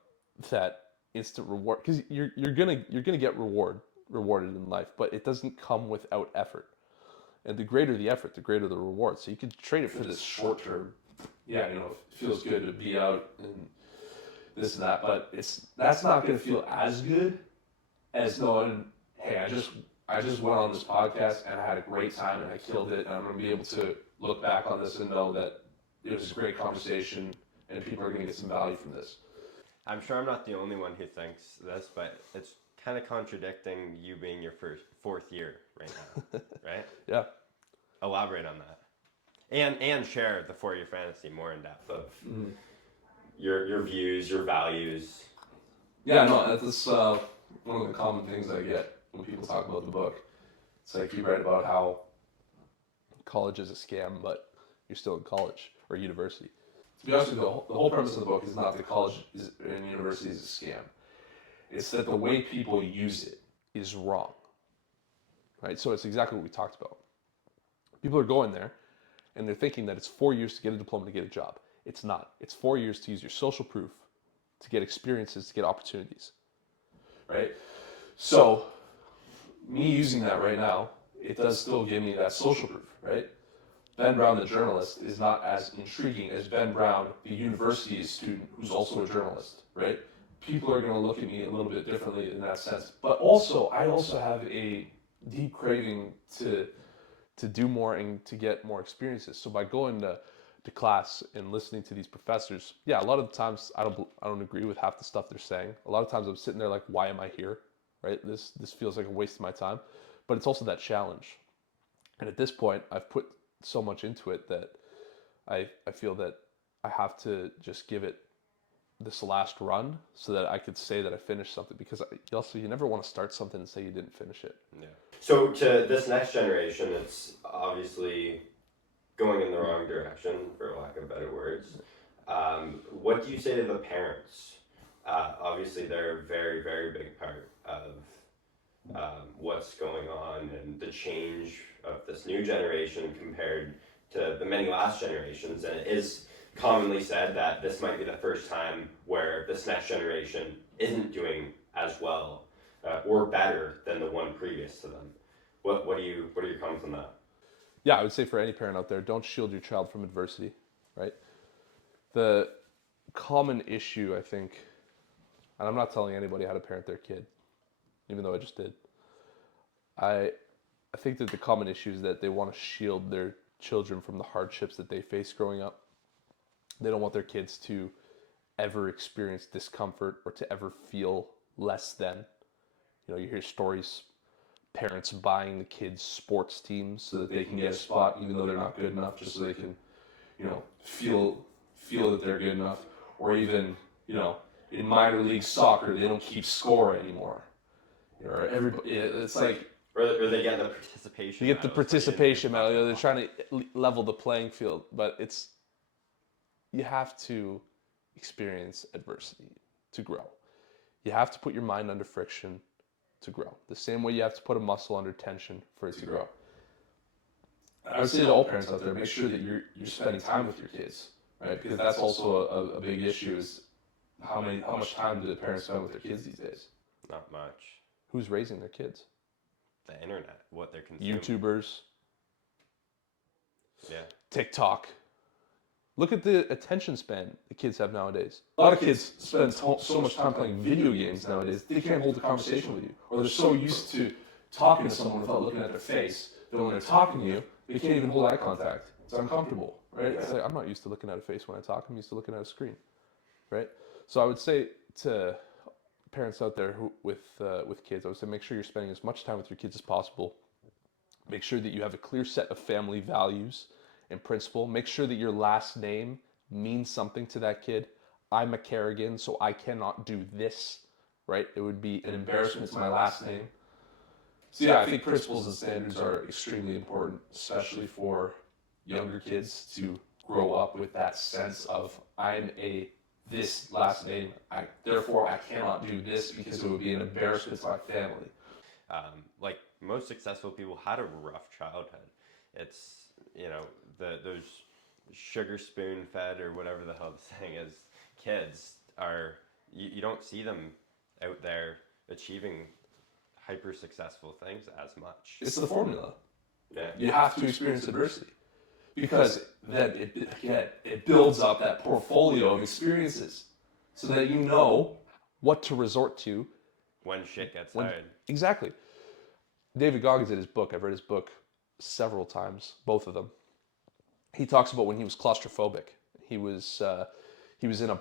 that instant reward, because you're gonna get rewarded in life, but it doesn't come without effort. And the greater the effort, the greater the reward. So you could trade it for this short term. Yeah, it feels good to be out and this and that, but that's not going to feel as good as knowing, hey, I just went on this podcast and I had a great time and I killed it, and I'm going to be able to look back on this and know that it was a great conversation and people are going to get some value from this. I'm sure I'm not the only one who thinks this, but it's kind of contradicting you being your fourth year right now, right? Yeah. Elaborate on that. And share the 4-year fantasy more in depth of your views, your values. Yeah, no, that's one of the common things I get when people talk about the book. It's like you write about how college is a scam, but you're still in college or university. To be honest with you, the whole premise of the book is not that college and university is a scam. It's that the way people use it is wrong. Right? So it's exactly what we talked about. People are going there and they're thinking that it's 4 years to get a diploma to get a job. It's not. It's 4 years to use your social proof, to get experiences, to get opportunities. Right? So me using that right now, it does still give me that social proof, right? Ben Brown, the journalist, is not as intriguing as Ben Brown, the university student who's also a journalist, right? People are going to look at me a little bit differently in that sense. But also, I also have a deep craving to do more and to get more experiences. So by going to class and listening to these professors, yeah, a lot of the times I don't agree with half the stuff they're saying. A lot of times I'm sitting there like, why am I here? Right? This feels like a waste of my time. But it's also that challenge. And at this point, I've put so much into it that I feel that I have to just give it this last run so that I could say that I finished something, because you never want to start something and say you didn't finish it. Yeah. So to this next generation, it's obviously going in the wrong direction, for lack of better words. What do you say to the parents? Obviously, they're a very, very big part of what's going on and the change of this new generation compared to the many last generations. And it is commonly said that this might be the first time where this next generation isn't doing as well or better than the one previous to them. What are your comments on that? Yeah, I would say for any parent out there, don't shield your child from adversity, right? The common issue, I think, and I'm not telling anybody how to parent their kid, even though I just did. I think that the common issue is that they want to shield their children from the hardships that they face growing up. They don't want their kids to ever experience discomfort or to ever feel less than. You hear stories, parents buying the kids sports teams so that they can get a spot even though they're not good enough, just so they can, feel that they're good enough. Or even, in minor league soccer, they don't keep score anymore. It's like, or they get the participation. You get the participation medal. They're trying to level the playing field, but you have to experience adversity to grow. You have to put your mind under friction to grow. The same way you have to put a muscle under tension for it to grow. I would say to all parents out there, make sure that you're spending time with your kids, right? Because that's also a big issue, is how much time do the parents spend with their kids these days? Not much. Who's raising their kids? The internet, what they're consuming. YouTubers. Yeah. TikTok. Look at the attention span the kids have nowadays. A lot of kids spend so much time playing video games nowadays, they can't hold a conversation with you. Or they're so used to talking to someone without looking at their face that when they're talking to you, they can't even hold eye contact. It's uncomfortable, right? It's like, I'm not used to looking at a face when I talk. I'm used to looking at a screen, right? So I would say to parents out there with kids, I would say make sure you're spending as much time with your kids as possible. Make sure that you have a clear set of family values and principle. Make sure that your last name means something to that kid. I'm a Kerrigan, so I cannot do this, right? It would be an embarrassment to my last name. So yeah, I think principles and standards are extremely important, especially for younger kids to grow up with that sense of, I'm this last name, therefore I cannot do this because it would be an embarrassment to my family. Like most successful people had a rough childhood. It's, those sugar spoon fed or whatever the hell the saying is, kids are, you don't see them out there achieving hyper successful things as much. It's the formula. Yeah. You have to experience adversity, because then it builds up that portfolio of experiences, so that you know what to resort to When shit gets when hard. exactly. David Goggins in his book, I've read his book several times, both of them. He talks about when he was claustrophobic. He was he was in a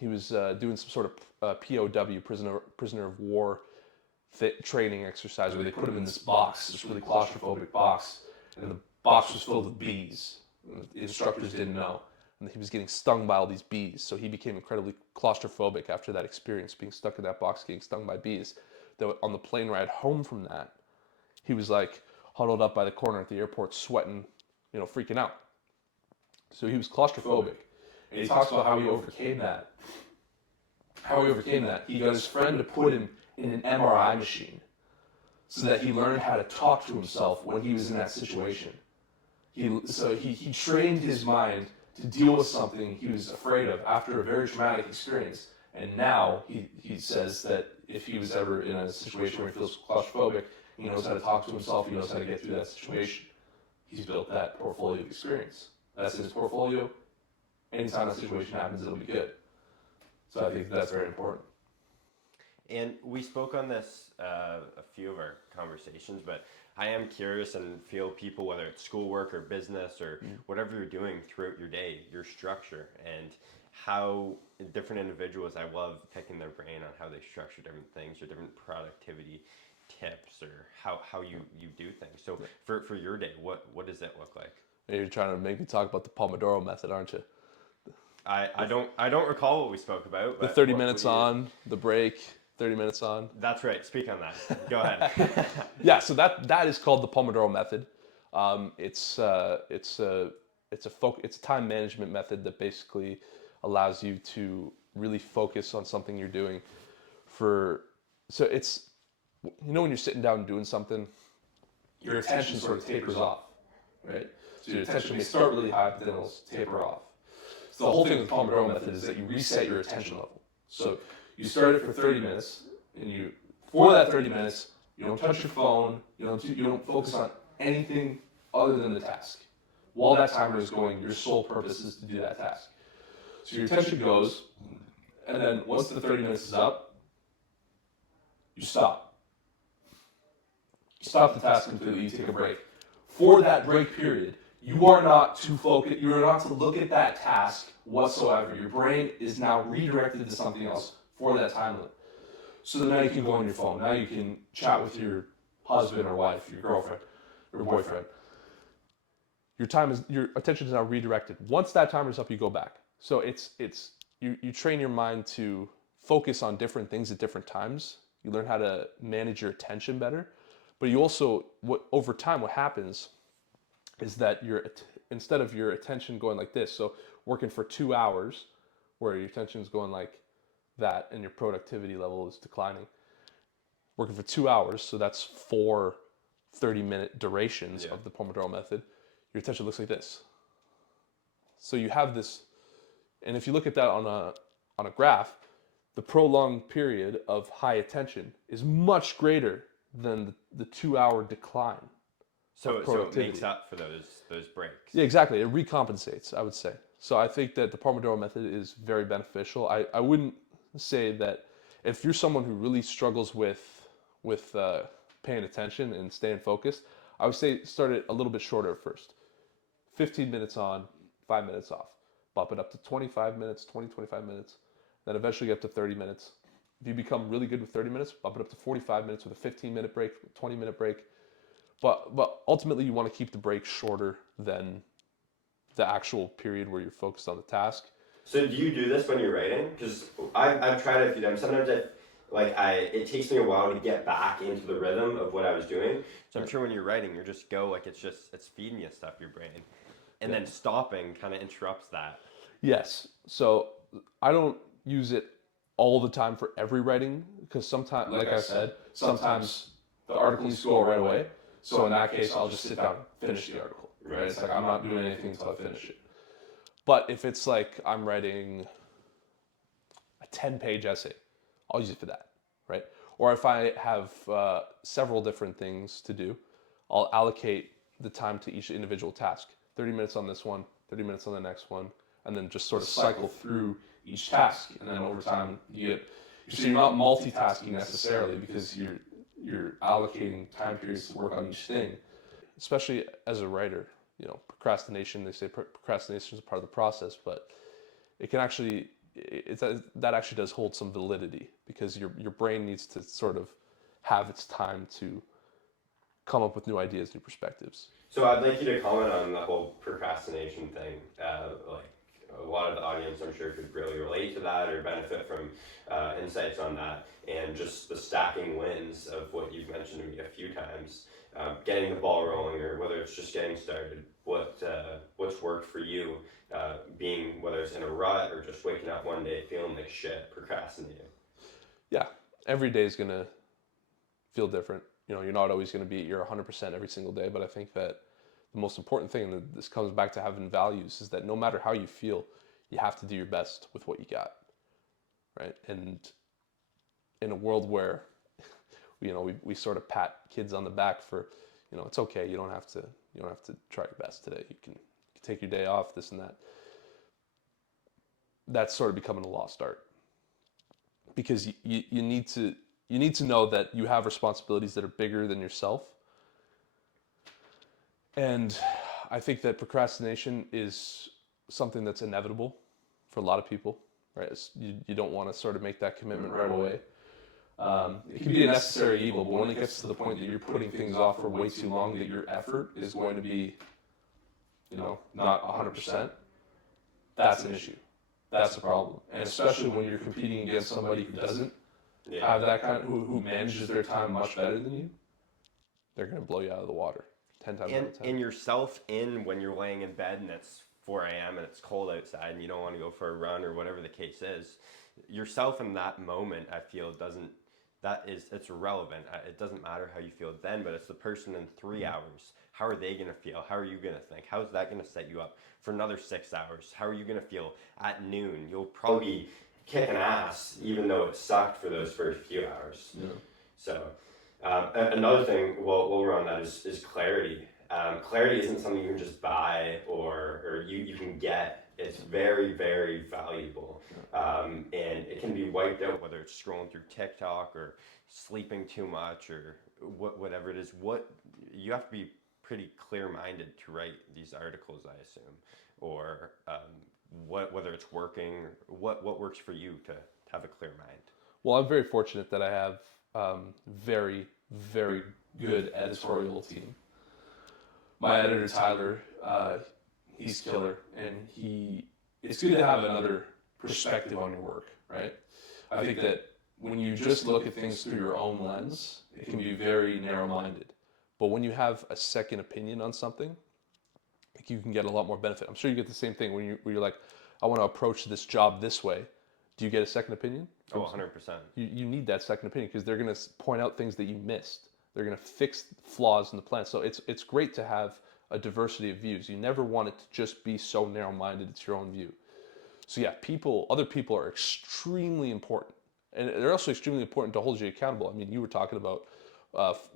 he was doing some sort of POW, prisoner of war training exercise, where they put him in this box, this really claustrophobic box, and the box was filled with bees. The instructors didn't know, and he was getting stung by all these bees. So he became incredibly claustrophobic after that experience, being stuck in that box, getting stung by bees. That on the plane ride home from that, he was like huddled up by the corner at the airport, sweating, freaking out. So he was claustrophobic, and he talks about how he overcame that. He got his friend to put him in an MRI machine, so that he learned how to talk to himself when he was in that situation. He trained his mind to deal with something he was afraid of after a very traumatic experience. And now he says that if he was ever in a situation where he feels claustrophobic, he knows how to talk to himself, he knows how to get through that situation. He's built that portfolio of experience. That's in his portfolio. Anytime that situation happens, it'll be good. So I think that's very important. And we spoke on this a few of our conversations, but I am curious and feel people, whether it's schoolwork or business or whatever you're doing throughout your day, your structure, and how different individuals, I love picking their brain on how they structure different things or different productivity tips or how you do things. So for your day, what does that look like? You're trying to make me talk about the Pomodoro method, aren't you? I don't recall what we spoke about. The But 30 minutes on, the break, 30 minutes on. That's right. Speak on that. Go ahead. Yeah, so that is called the Pomodoro method. It's a time management method that basically allows you to really focus on something you're doing so it's, when you're sitting down and doing something, your attention sort of tapers off, right? So your attention may start really high, but then it'll taper off. So the whole thing with the Pomodoro method is that you reset your attention level. So you start it for 30 minutes, and for that 30 minutes, you don't touch your phone, you don't focus on anything other than the task. While that timer is going, your sole purpose is to do that task. So your attention goes, and then once the 30 minutes is up, you stop. You stop the task completely, you take a break. For that break period, you are not to focus, you are not to look at that task whatsoever. Your brain is now redirected to something else for that time limit. So then now you can go on your phone. Now you can chat with your husband or wife, your girlfriend or boyfriend. Your attention is now redirected. Once that timer is up, you go back. So you train your mind to focus on different things at different times. You learn how to manage your attention better. But you also, over time, what happens is that instead of your attention going like this, so working for 2 hours, where your attention is going like that and your productivity level is declining, working for 2 hours, so that's 4 30-minute durations of the Pomodoro method, your attention looks like this. So you have this, and if you look at that on a graph, the prolonged period of high attention is much greater than the 2-hour decline. So it makes up for those breaks. Yeah, exactly. It recompensates, I would say. So I think that the Pomodoro method is very beneficial. I wouldn't say that if you're someone who really struggles with paying attention and staying focused, I would say start it a little bit shorter at first. 15 minutes on, 5 minutes off. Bump it up to 25 minutes, 25 minutes. Then eventually get up to 30 minutes. If you become really good with 30 minutes, bump it up to 45 minutes with a 15-minute break, 20-minute break. But ultimately, you want to keep the break shorter than the actual period where you're focused on the task. So do you do this when you're writing? Because I've tried it a few times. Sometimes it takes me a while to get back into the rhythm of what I was doing. So I'm sure when you're writing, you just go it's feeding you stuff, your brain. And then stopping kind of interrupts that. Yes. So I don't use it all the time for every writing, because sometimes, like I said, sometimes the article needs to go right away. So in that case, I'll just sit down and finish the article. Right? It's like I'm not doing anything until I finish it. But if it's like I'm writing a 10-page essay, I'll use it for that, right? Or if I have several different things to do, I'll allocate the time to each individual task. 30 minutes on this one, 30 minutes on the next one, and then just sort of cycle through each task. And then over time, so you're not multitasking necessarily because you're allocating time periods to work on each thing. Especially as a writer, procrastination, they say procrastination is a part of the process, but it can actually, that actually does hold some validity because your brain needs to sort of have its time to come up with new ideas, new perspectives. So I'd like you to comment on the whole procrastination thing. Like a lot of the audience, I'm sure, could really relate to that or benefit from insights on that, and just the stacking wins of what you've mentioned to me a few times. Getting the ball rolling, or whether it's just getting started, what's worked for you, being whether it's in a rut or just waking up one day feeling like shit, procrastinating. Yeah, every day is gonna feel different. You're not always gonna be at your 100% every single day, but I think that the most important thing, and this comes back to having values, is that no matter how you feel, you have to do your best with what you got, right? And in a world where we sort of pat kids on the back for, it's okay. You don't have to try your best today. You can take your day off, this and that. That's sort of becoming a lost art because you need to know that you have responsibilities that are bigger than yourself. And I think that procrastination is something that's inevitable for a lot of people, right? You don't want to sort of make that commitment right away. It can be a necessary evil, but when it gets to the point that you're putting things off for way too long, that your effort is going to be, not 100%, that's an issue. That's a problem. And especially when you're competing against somebody who doesn't have that who manages their time much better than you, they're going to blow you out of the water 10 times out of 10. And yourself when you're laying in bed and it's 4 a.m. and it's cold outside and you don't want to go for a run or whatever the case is, yourself in that moment, I feel, it's irrelevant. It doesn't matter how you feel then, but it's the person in 3 hours. How are they going to feel? How are you going to think? How is that going to set you up for another 6 hours? How are you going to feel at noon? You'll probably be kicking ass, even though it sucked for those first few hours. Yeah. So another thing, while we're on that, is clarity. Clarity isn't something you can just buy or you can get. It's very, very valuable. And it can be wiped out, whether it's scrolling through TikTok or sleeping too much or whatever it is. You have to be pretty clear-minded to write these articles, I assume, or whether it's working, what works for you to have a clear mind. Well, I'm very fortunate that I have very, very good editorial team. My editor, Tyler, he's killer, and it's good to have another perspective on your work, right? I think that when you just look at things through your own lens, it can be very narrow-minded. But when you have a second opinion on something, you can get a lot more benefit. I'm sure you get the same thing when you're like, I want to approach this job this way. Do you get a second opinion? Oh, 100%. You need that second opinion because they're going to point out things that you missed. They're going to fix flaws in the plan. So it's great to have a diversity of views. You never want it to just be so narrow-minded, it's your own view. So yeah, other people are extremely important. And they're also extremely important to hold you accountable. I mean, you were talking about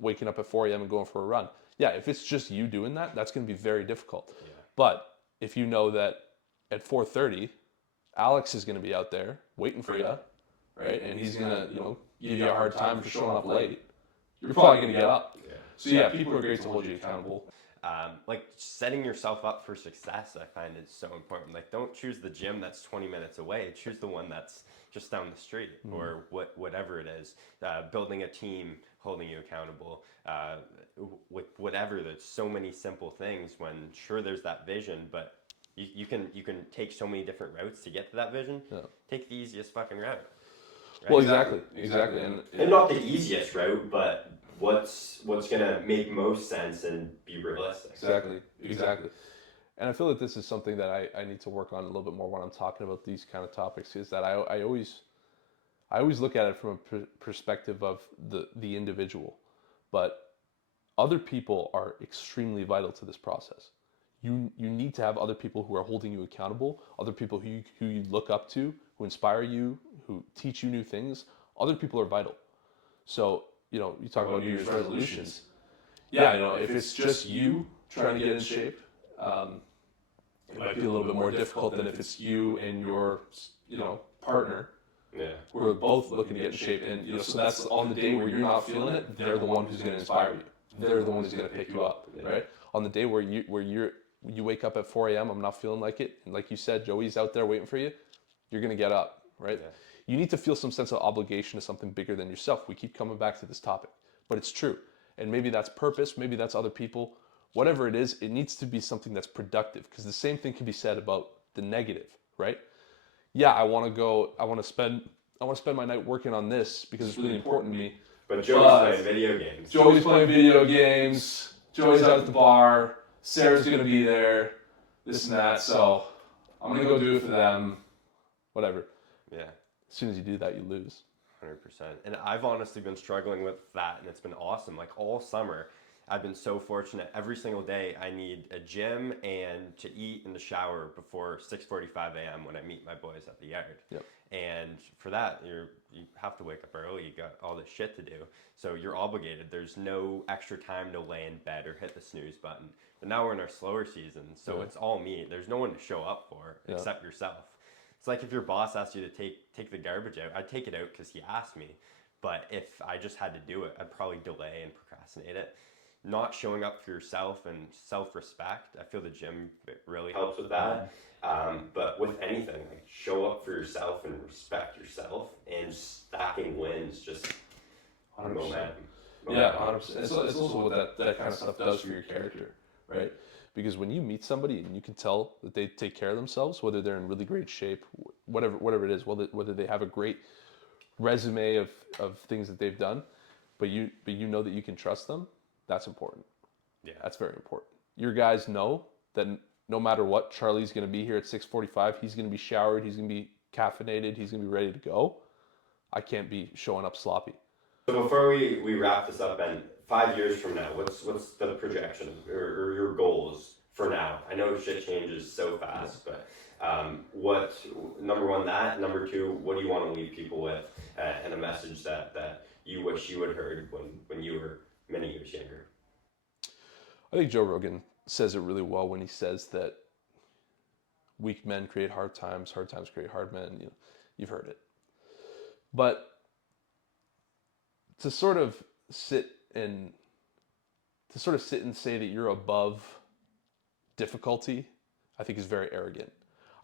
waking up at 4 a.m. and going for a run. Yeah, if it's just you doing that, that's going to be very difficult. Yeah. But if you know that at 4:30, Alex is going to be out there waiting for you, right? And he's going to, give you a hard time for showing up late, you're probably going to get up. Yeah. So yeah, people are great to hold you accountable. Like setting yourself up for success, I find is so important. Like, don't choose the gym that's 20 minutes away. Choose the one that's just down the street, or whatever it is. Building a team, holding you accountable, with whatever. There's so many simple things. When sure there's that vision, but you can take so many different routes to get to that vision. Yeah. Take the easiest fucking route. Right? Well, exactly, and not the easiest route, but what's gonna make most sense and be realistic. Exactly. And I feel that this is something that I need to work on a little bit more when I'm talking about these kind of topics, is that I always look at it from a perspective of the individual, but other people are extremely vital to this process. You need to have other people who are holding you accountable, other people who you look up to, who inspire you, who teach you new things. Other people are vital. So, you talk about New Year's resolutions. Yeah, if it's just you trying to get in shape. It might be a little bit more difficult than if it's you and your, partner who are both looking to get in shape. And, so that's on the day where you're not feeling it, they're the one who's going to inspire you. They're the one who's going to pick you up, right? On the day where you wake up at 4 a.m., I'm not feeling like it, and like you said, Joey's out there waiting for you, you're going to get up, right? Yeah. You need to feel some sense of obligation to something bigger than yourself. We keep coming back to this topic, but it's true. And maybe that's purpose, maybe that's other people. Whatever it is, it needs to be something that's productive, because the same thing can be said about the negative, right? Yeah, I want to spend my night working on this because it's really important to me. But Joey's playing video games. Joey's playing video games. Joey's out at the bar. Sarah's going to be there. This and that. So I'm going to go do it for them. Whatever. Yeah. As soon as you do that, you lose. 100%. And I've honestly been struggling with that, and it's been awesome. Like all summer, I've been so fortunate. Every single day, I need a gym and to eat in the shower before 6:45 a.m. when I meet my boys at the yard. Yep. And for that, you have to wake up early. You got all this shit to do, so you're obligated. There's no extra time to lay in bed or hit the snooze button. But now we're in our slower season, so it's all me. There's no one to show up for except yourself. It's like if your boss asked you to take the garbage out, I'd take it out because he asked me. But if I just had to do it, I'd probably delay and procrastinate it. Not showing up for yourself and self-respect, I feel the gym really helps with that. But with anything, like show up for yourself and respect yourself, and stacking wins just 100%. momentum. Yeah, 100%. It's also what that kind of stuff does for your character, right? Because when you meet somebody and you can tell that they take care of themselves, whether they're in really great shape, whatever it is, whether they have a great resume of things that they've done, but you know that you can trust them, that's important. Yeah. That's very important. Your guys know that no matter what, Charlie's going to be here at 6:45. He's going to be showered. He's going to be caffeinated. He's going to be ready to go. I can't be showing up sloppy. So before we wrap this up, Ben, 5 years from now, what's the projection or your goals for now? I know shit changes so fast, but what, number one, that, number two, what do you want to leave people with, and a message that you wish you had heard when you were many years younger? I think Joe Rogan says it really well when he says that weak men create hard times create hard men. You've heard it. But to sort of sit and say that you're above difficulty, I think is very arrogant.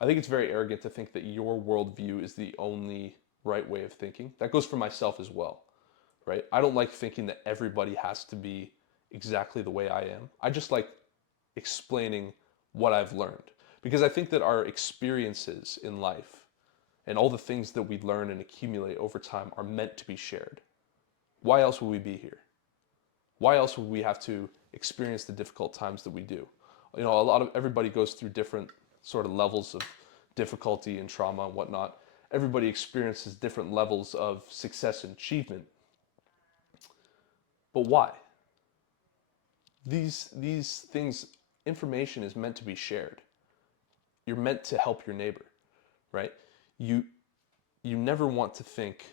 I think it's very arrogant to think that your worldview is the only right way of thinking. That goes for myself as well, right? I don't like thinking that everybody has to be exactly the way I am. I just like explaining what I've learned, because I think that our experiences in life and all the things that we learn and accumulate over time are meant to be shared. Why else would we be here? Why else would we have to experience the difficult times that we do? Everybody goes through different sort of levels of difficulty and trauma and whatnot. Everybody experiences different levels of success and achievement. But why? These things, information is meant to be shared. You're meant to help your neighbor, right? You never want to think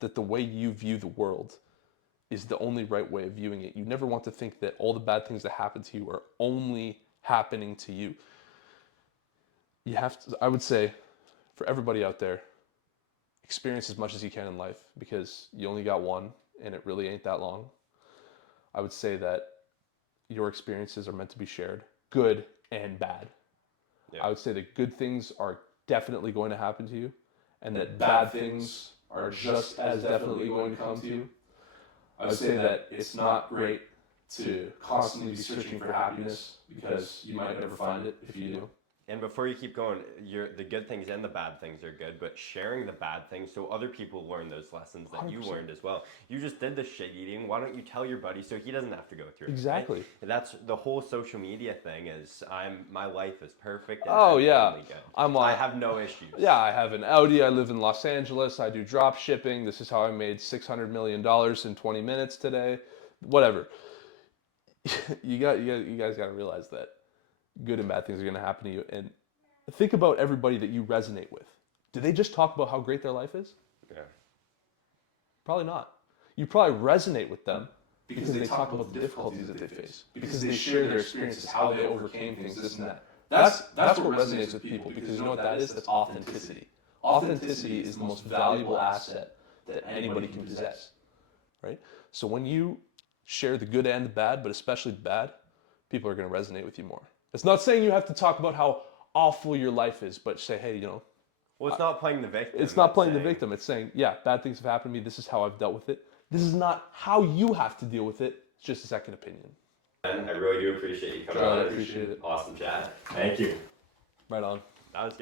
that the way you view the world is the only right way of viewing it. You never want to think that all the bad things that happen to you are only happening to you. You have to, I would say, for everybody out there, experience as much as you can in life, because you only got one and it really ain't that long. I would say that your experiences are meant to be shared, good and bad. Yeah. I would say that good things are definitely going to happen to you, and that bad things are just as definitely going to come to you. I would say that it's not great to constantly be searching for happiness, because you might never find it if you do. And before you keep going, the good things and the bad things are good, but sharing the bad things so other people learn those lessons that 100%. You learned as well. You just did the shit eating. Why don't you tell your buddy so he doesn't have to go through it? Exactly. Right? And that's the whole social media thing is my life is perfect. And I have no issues. Yeah, I have an Audi. I live in Los Angeles. I do drop shipping. This is how I made $600 million in 20 minutes today. Whatever. You guys got to realize that good and bad things are going to happen to you. And think about everybody that you resonate with. Do they just talk about how great their life is? Yeah. Probably not. You probably resonate with them because they talk about the difficulties that they face, because they share their experiences, how they overcame things, this and that. That's what resonates with people, because you know what that is? That's authenticity. Authenticity is the most valuable asset that anybody can possess, right? So when you share the good and the bad, but especially the bad, people are going to resonate with you more. It's not saying you have to talk about how awful your life is, but say, hey, you know. Well, it's not playing the victim. It's not playing the victim. It's saying, yeah, bad things have happened to me. This is how I've dealt with it. This is not how you have to deal with it. It's just a second opinion. And I really do appreciate you coming Charlie, on. I appreciate it. Awesome chat. Thank you. Right on. That was good.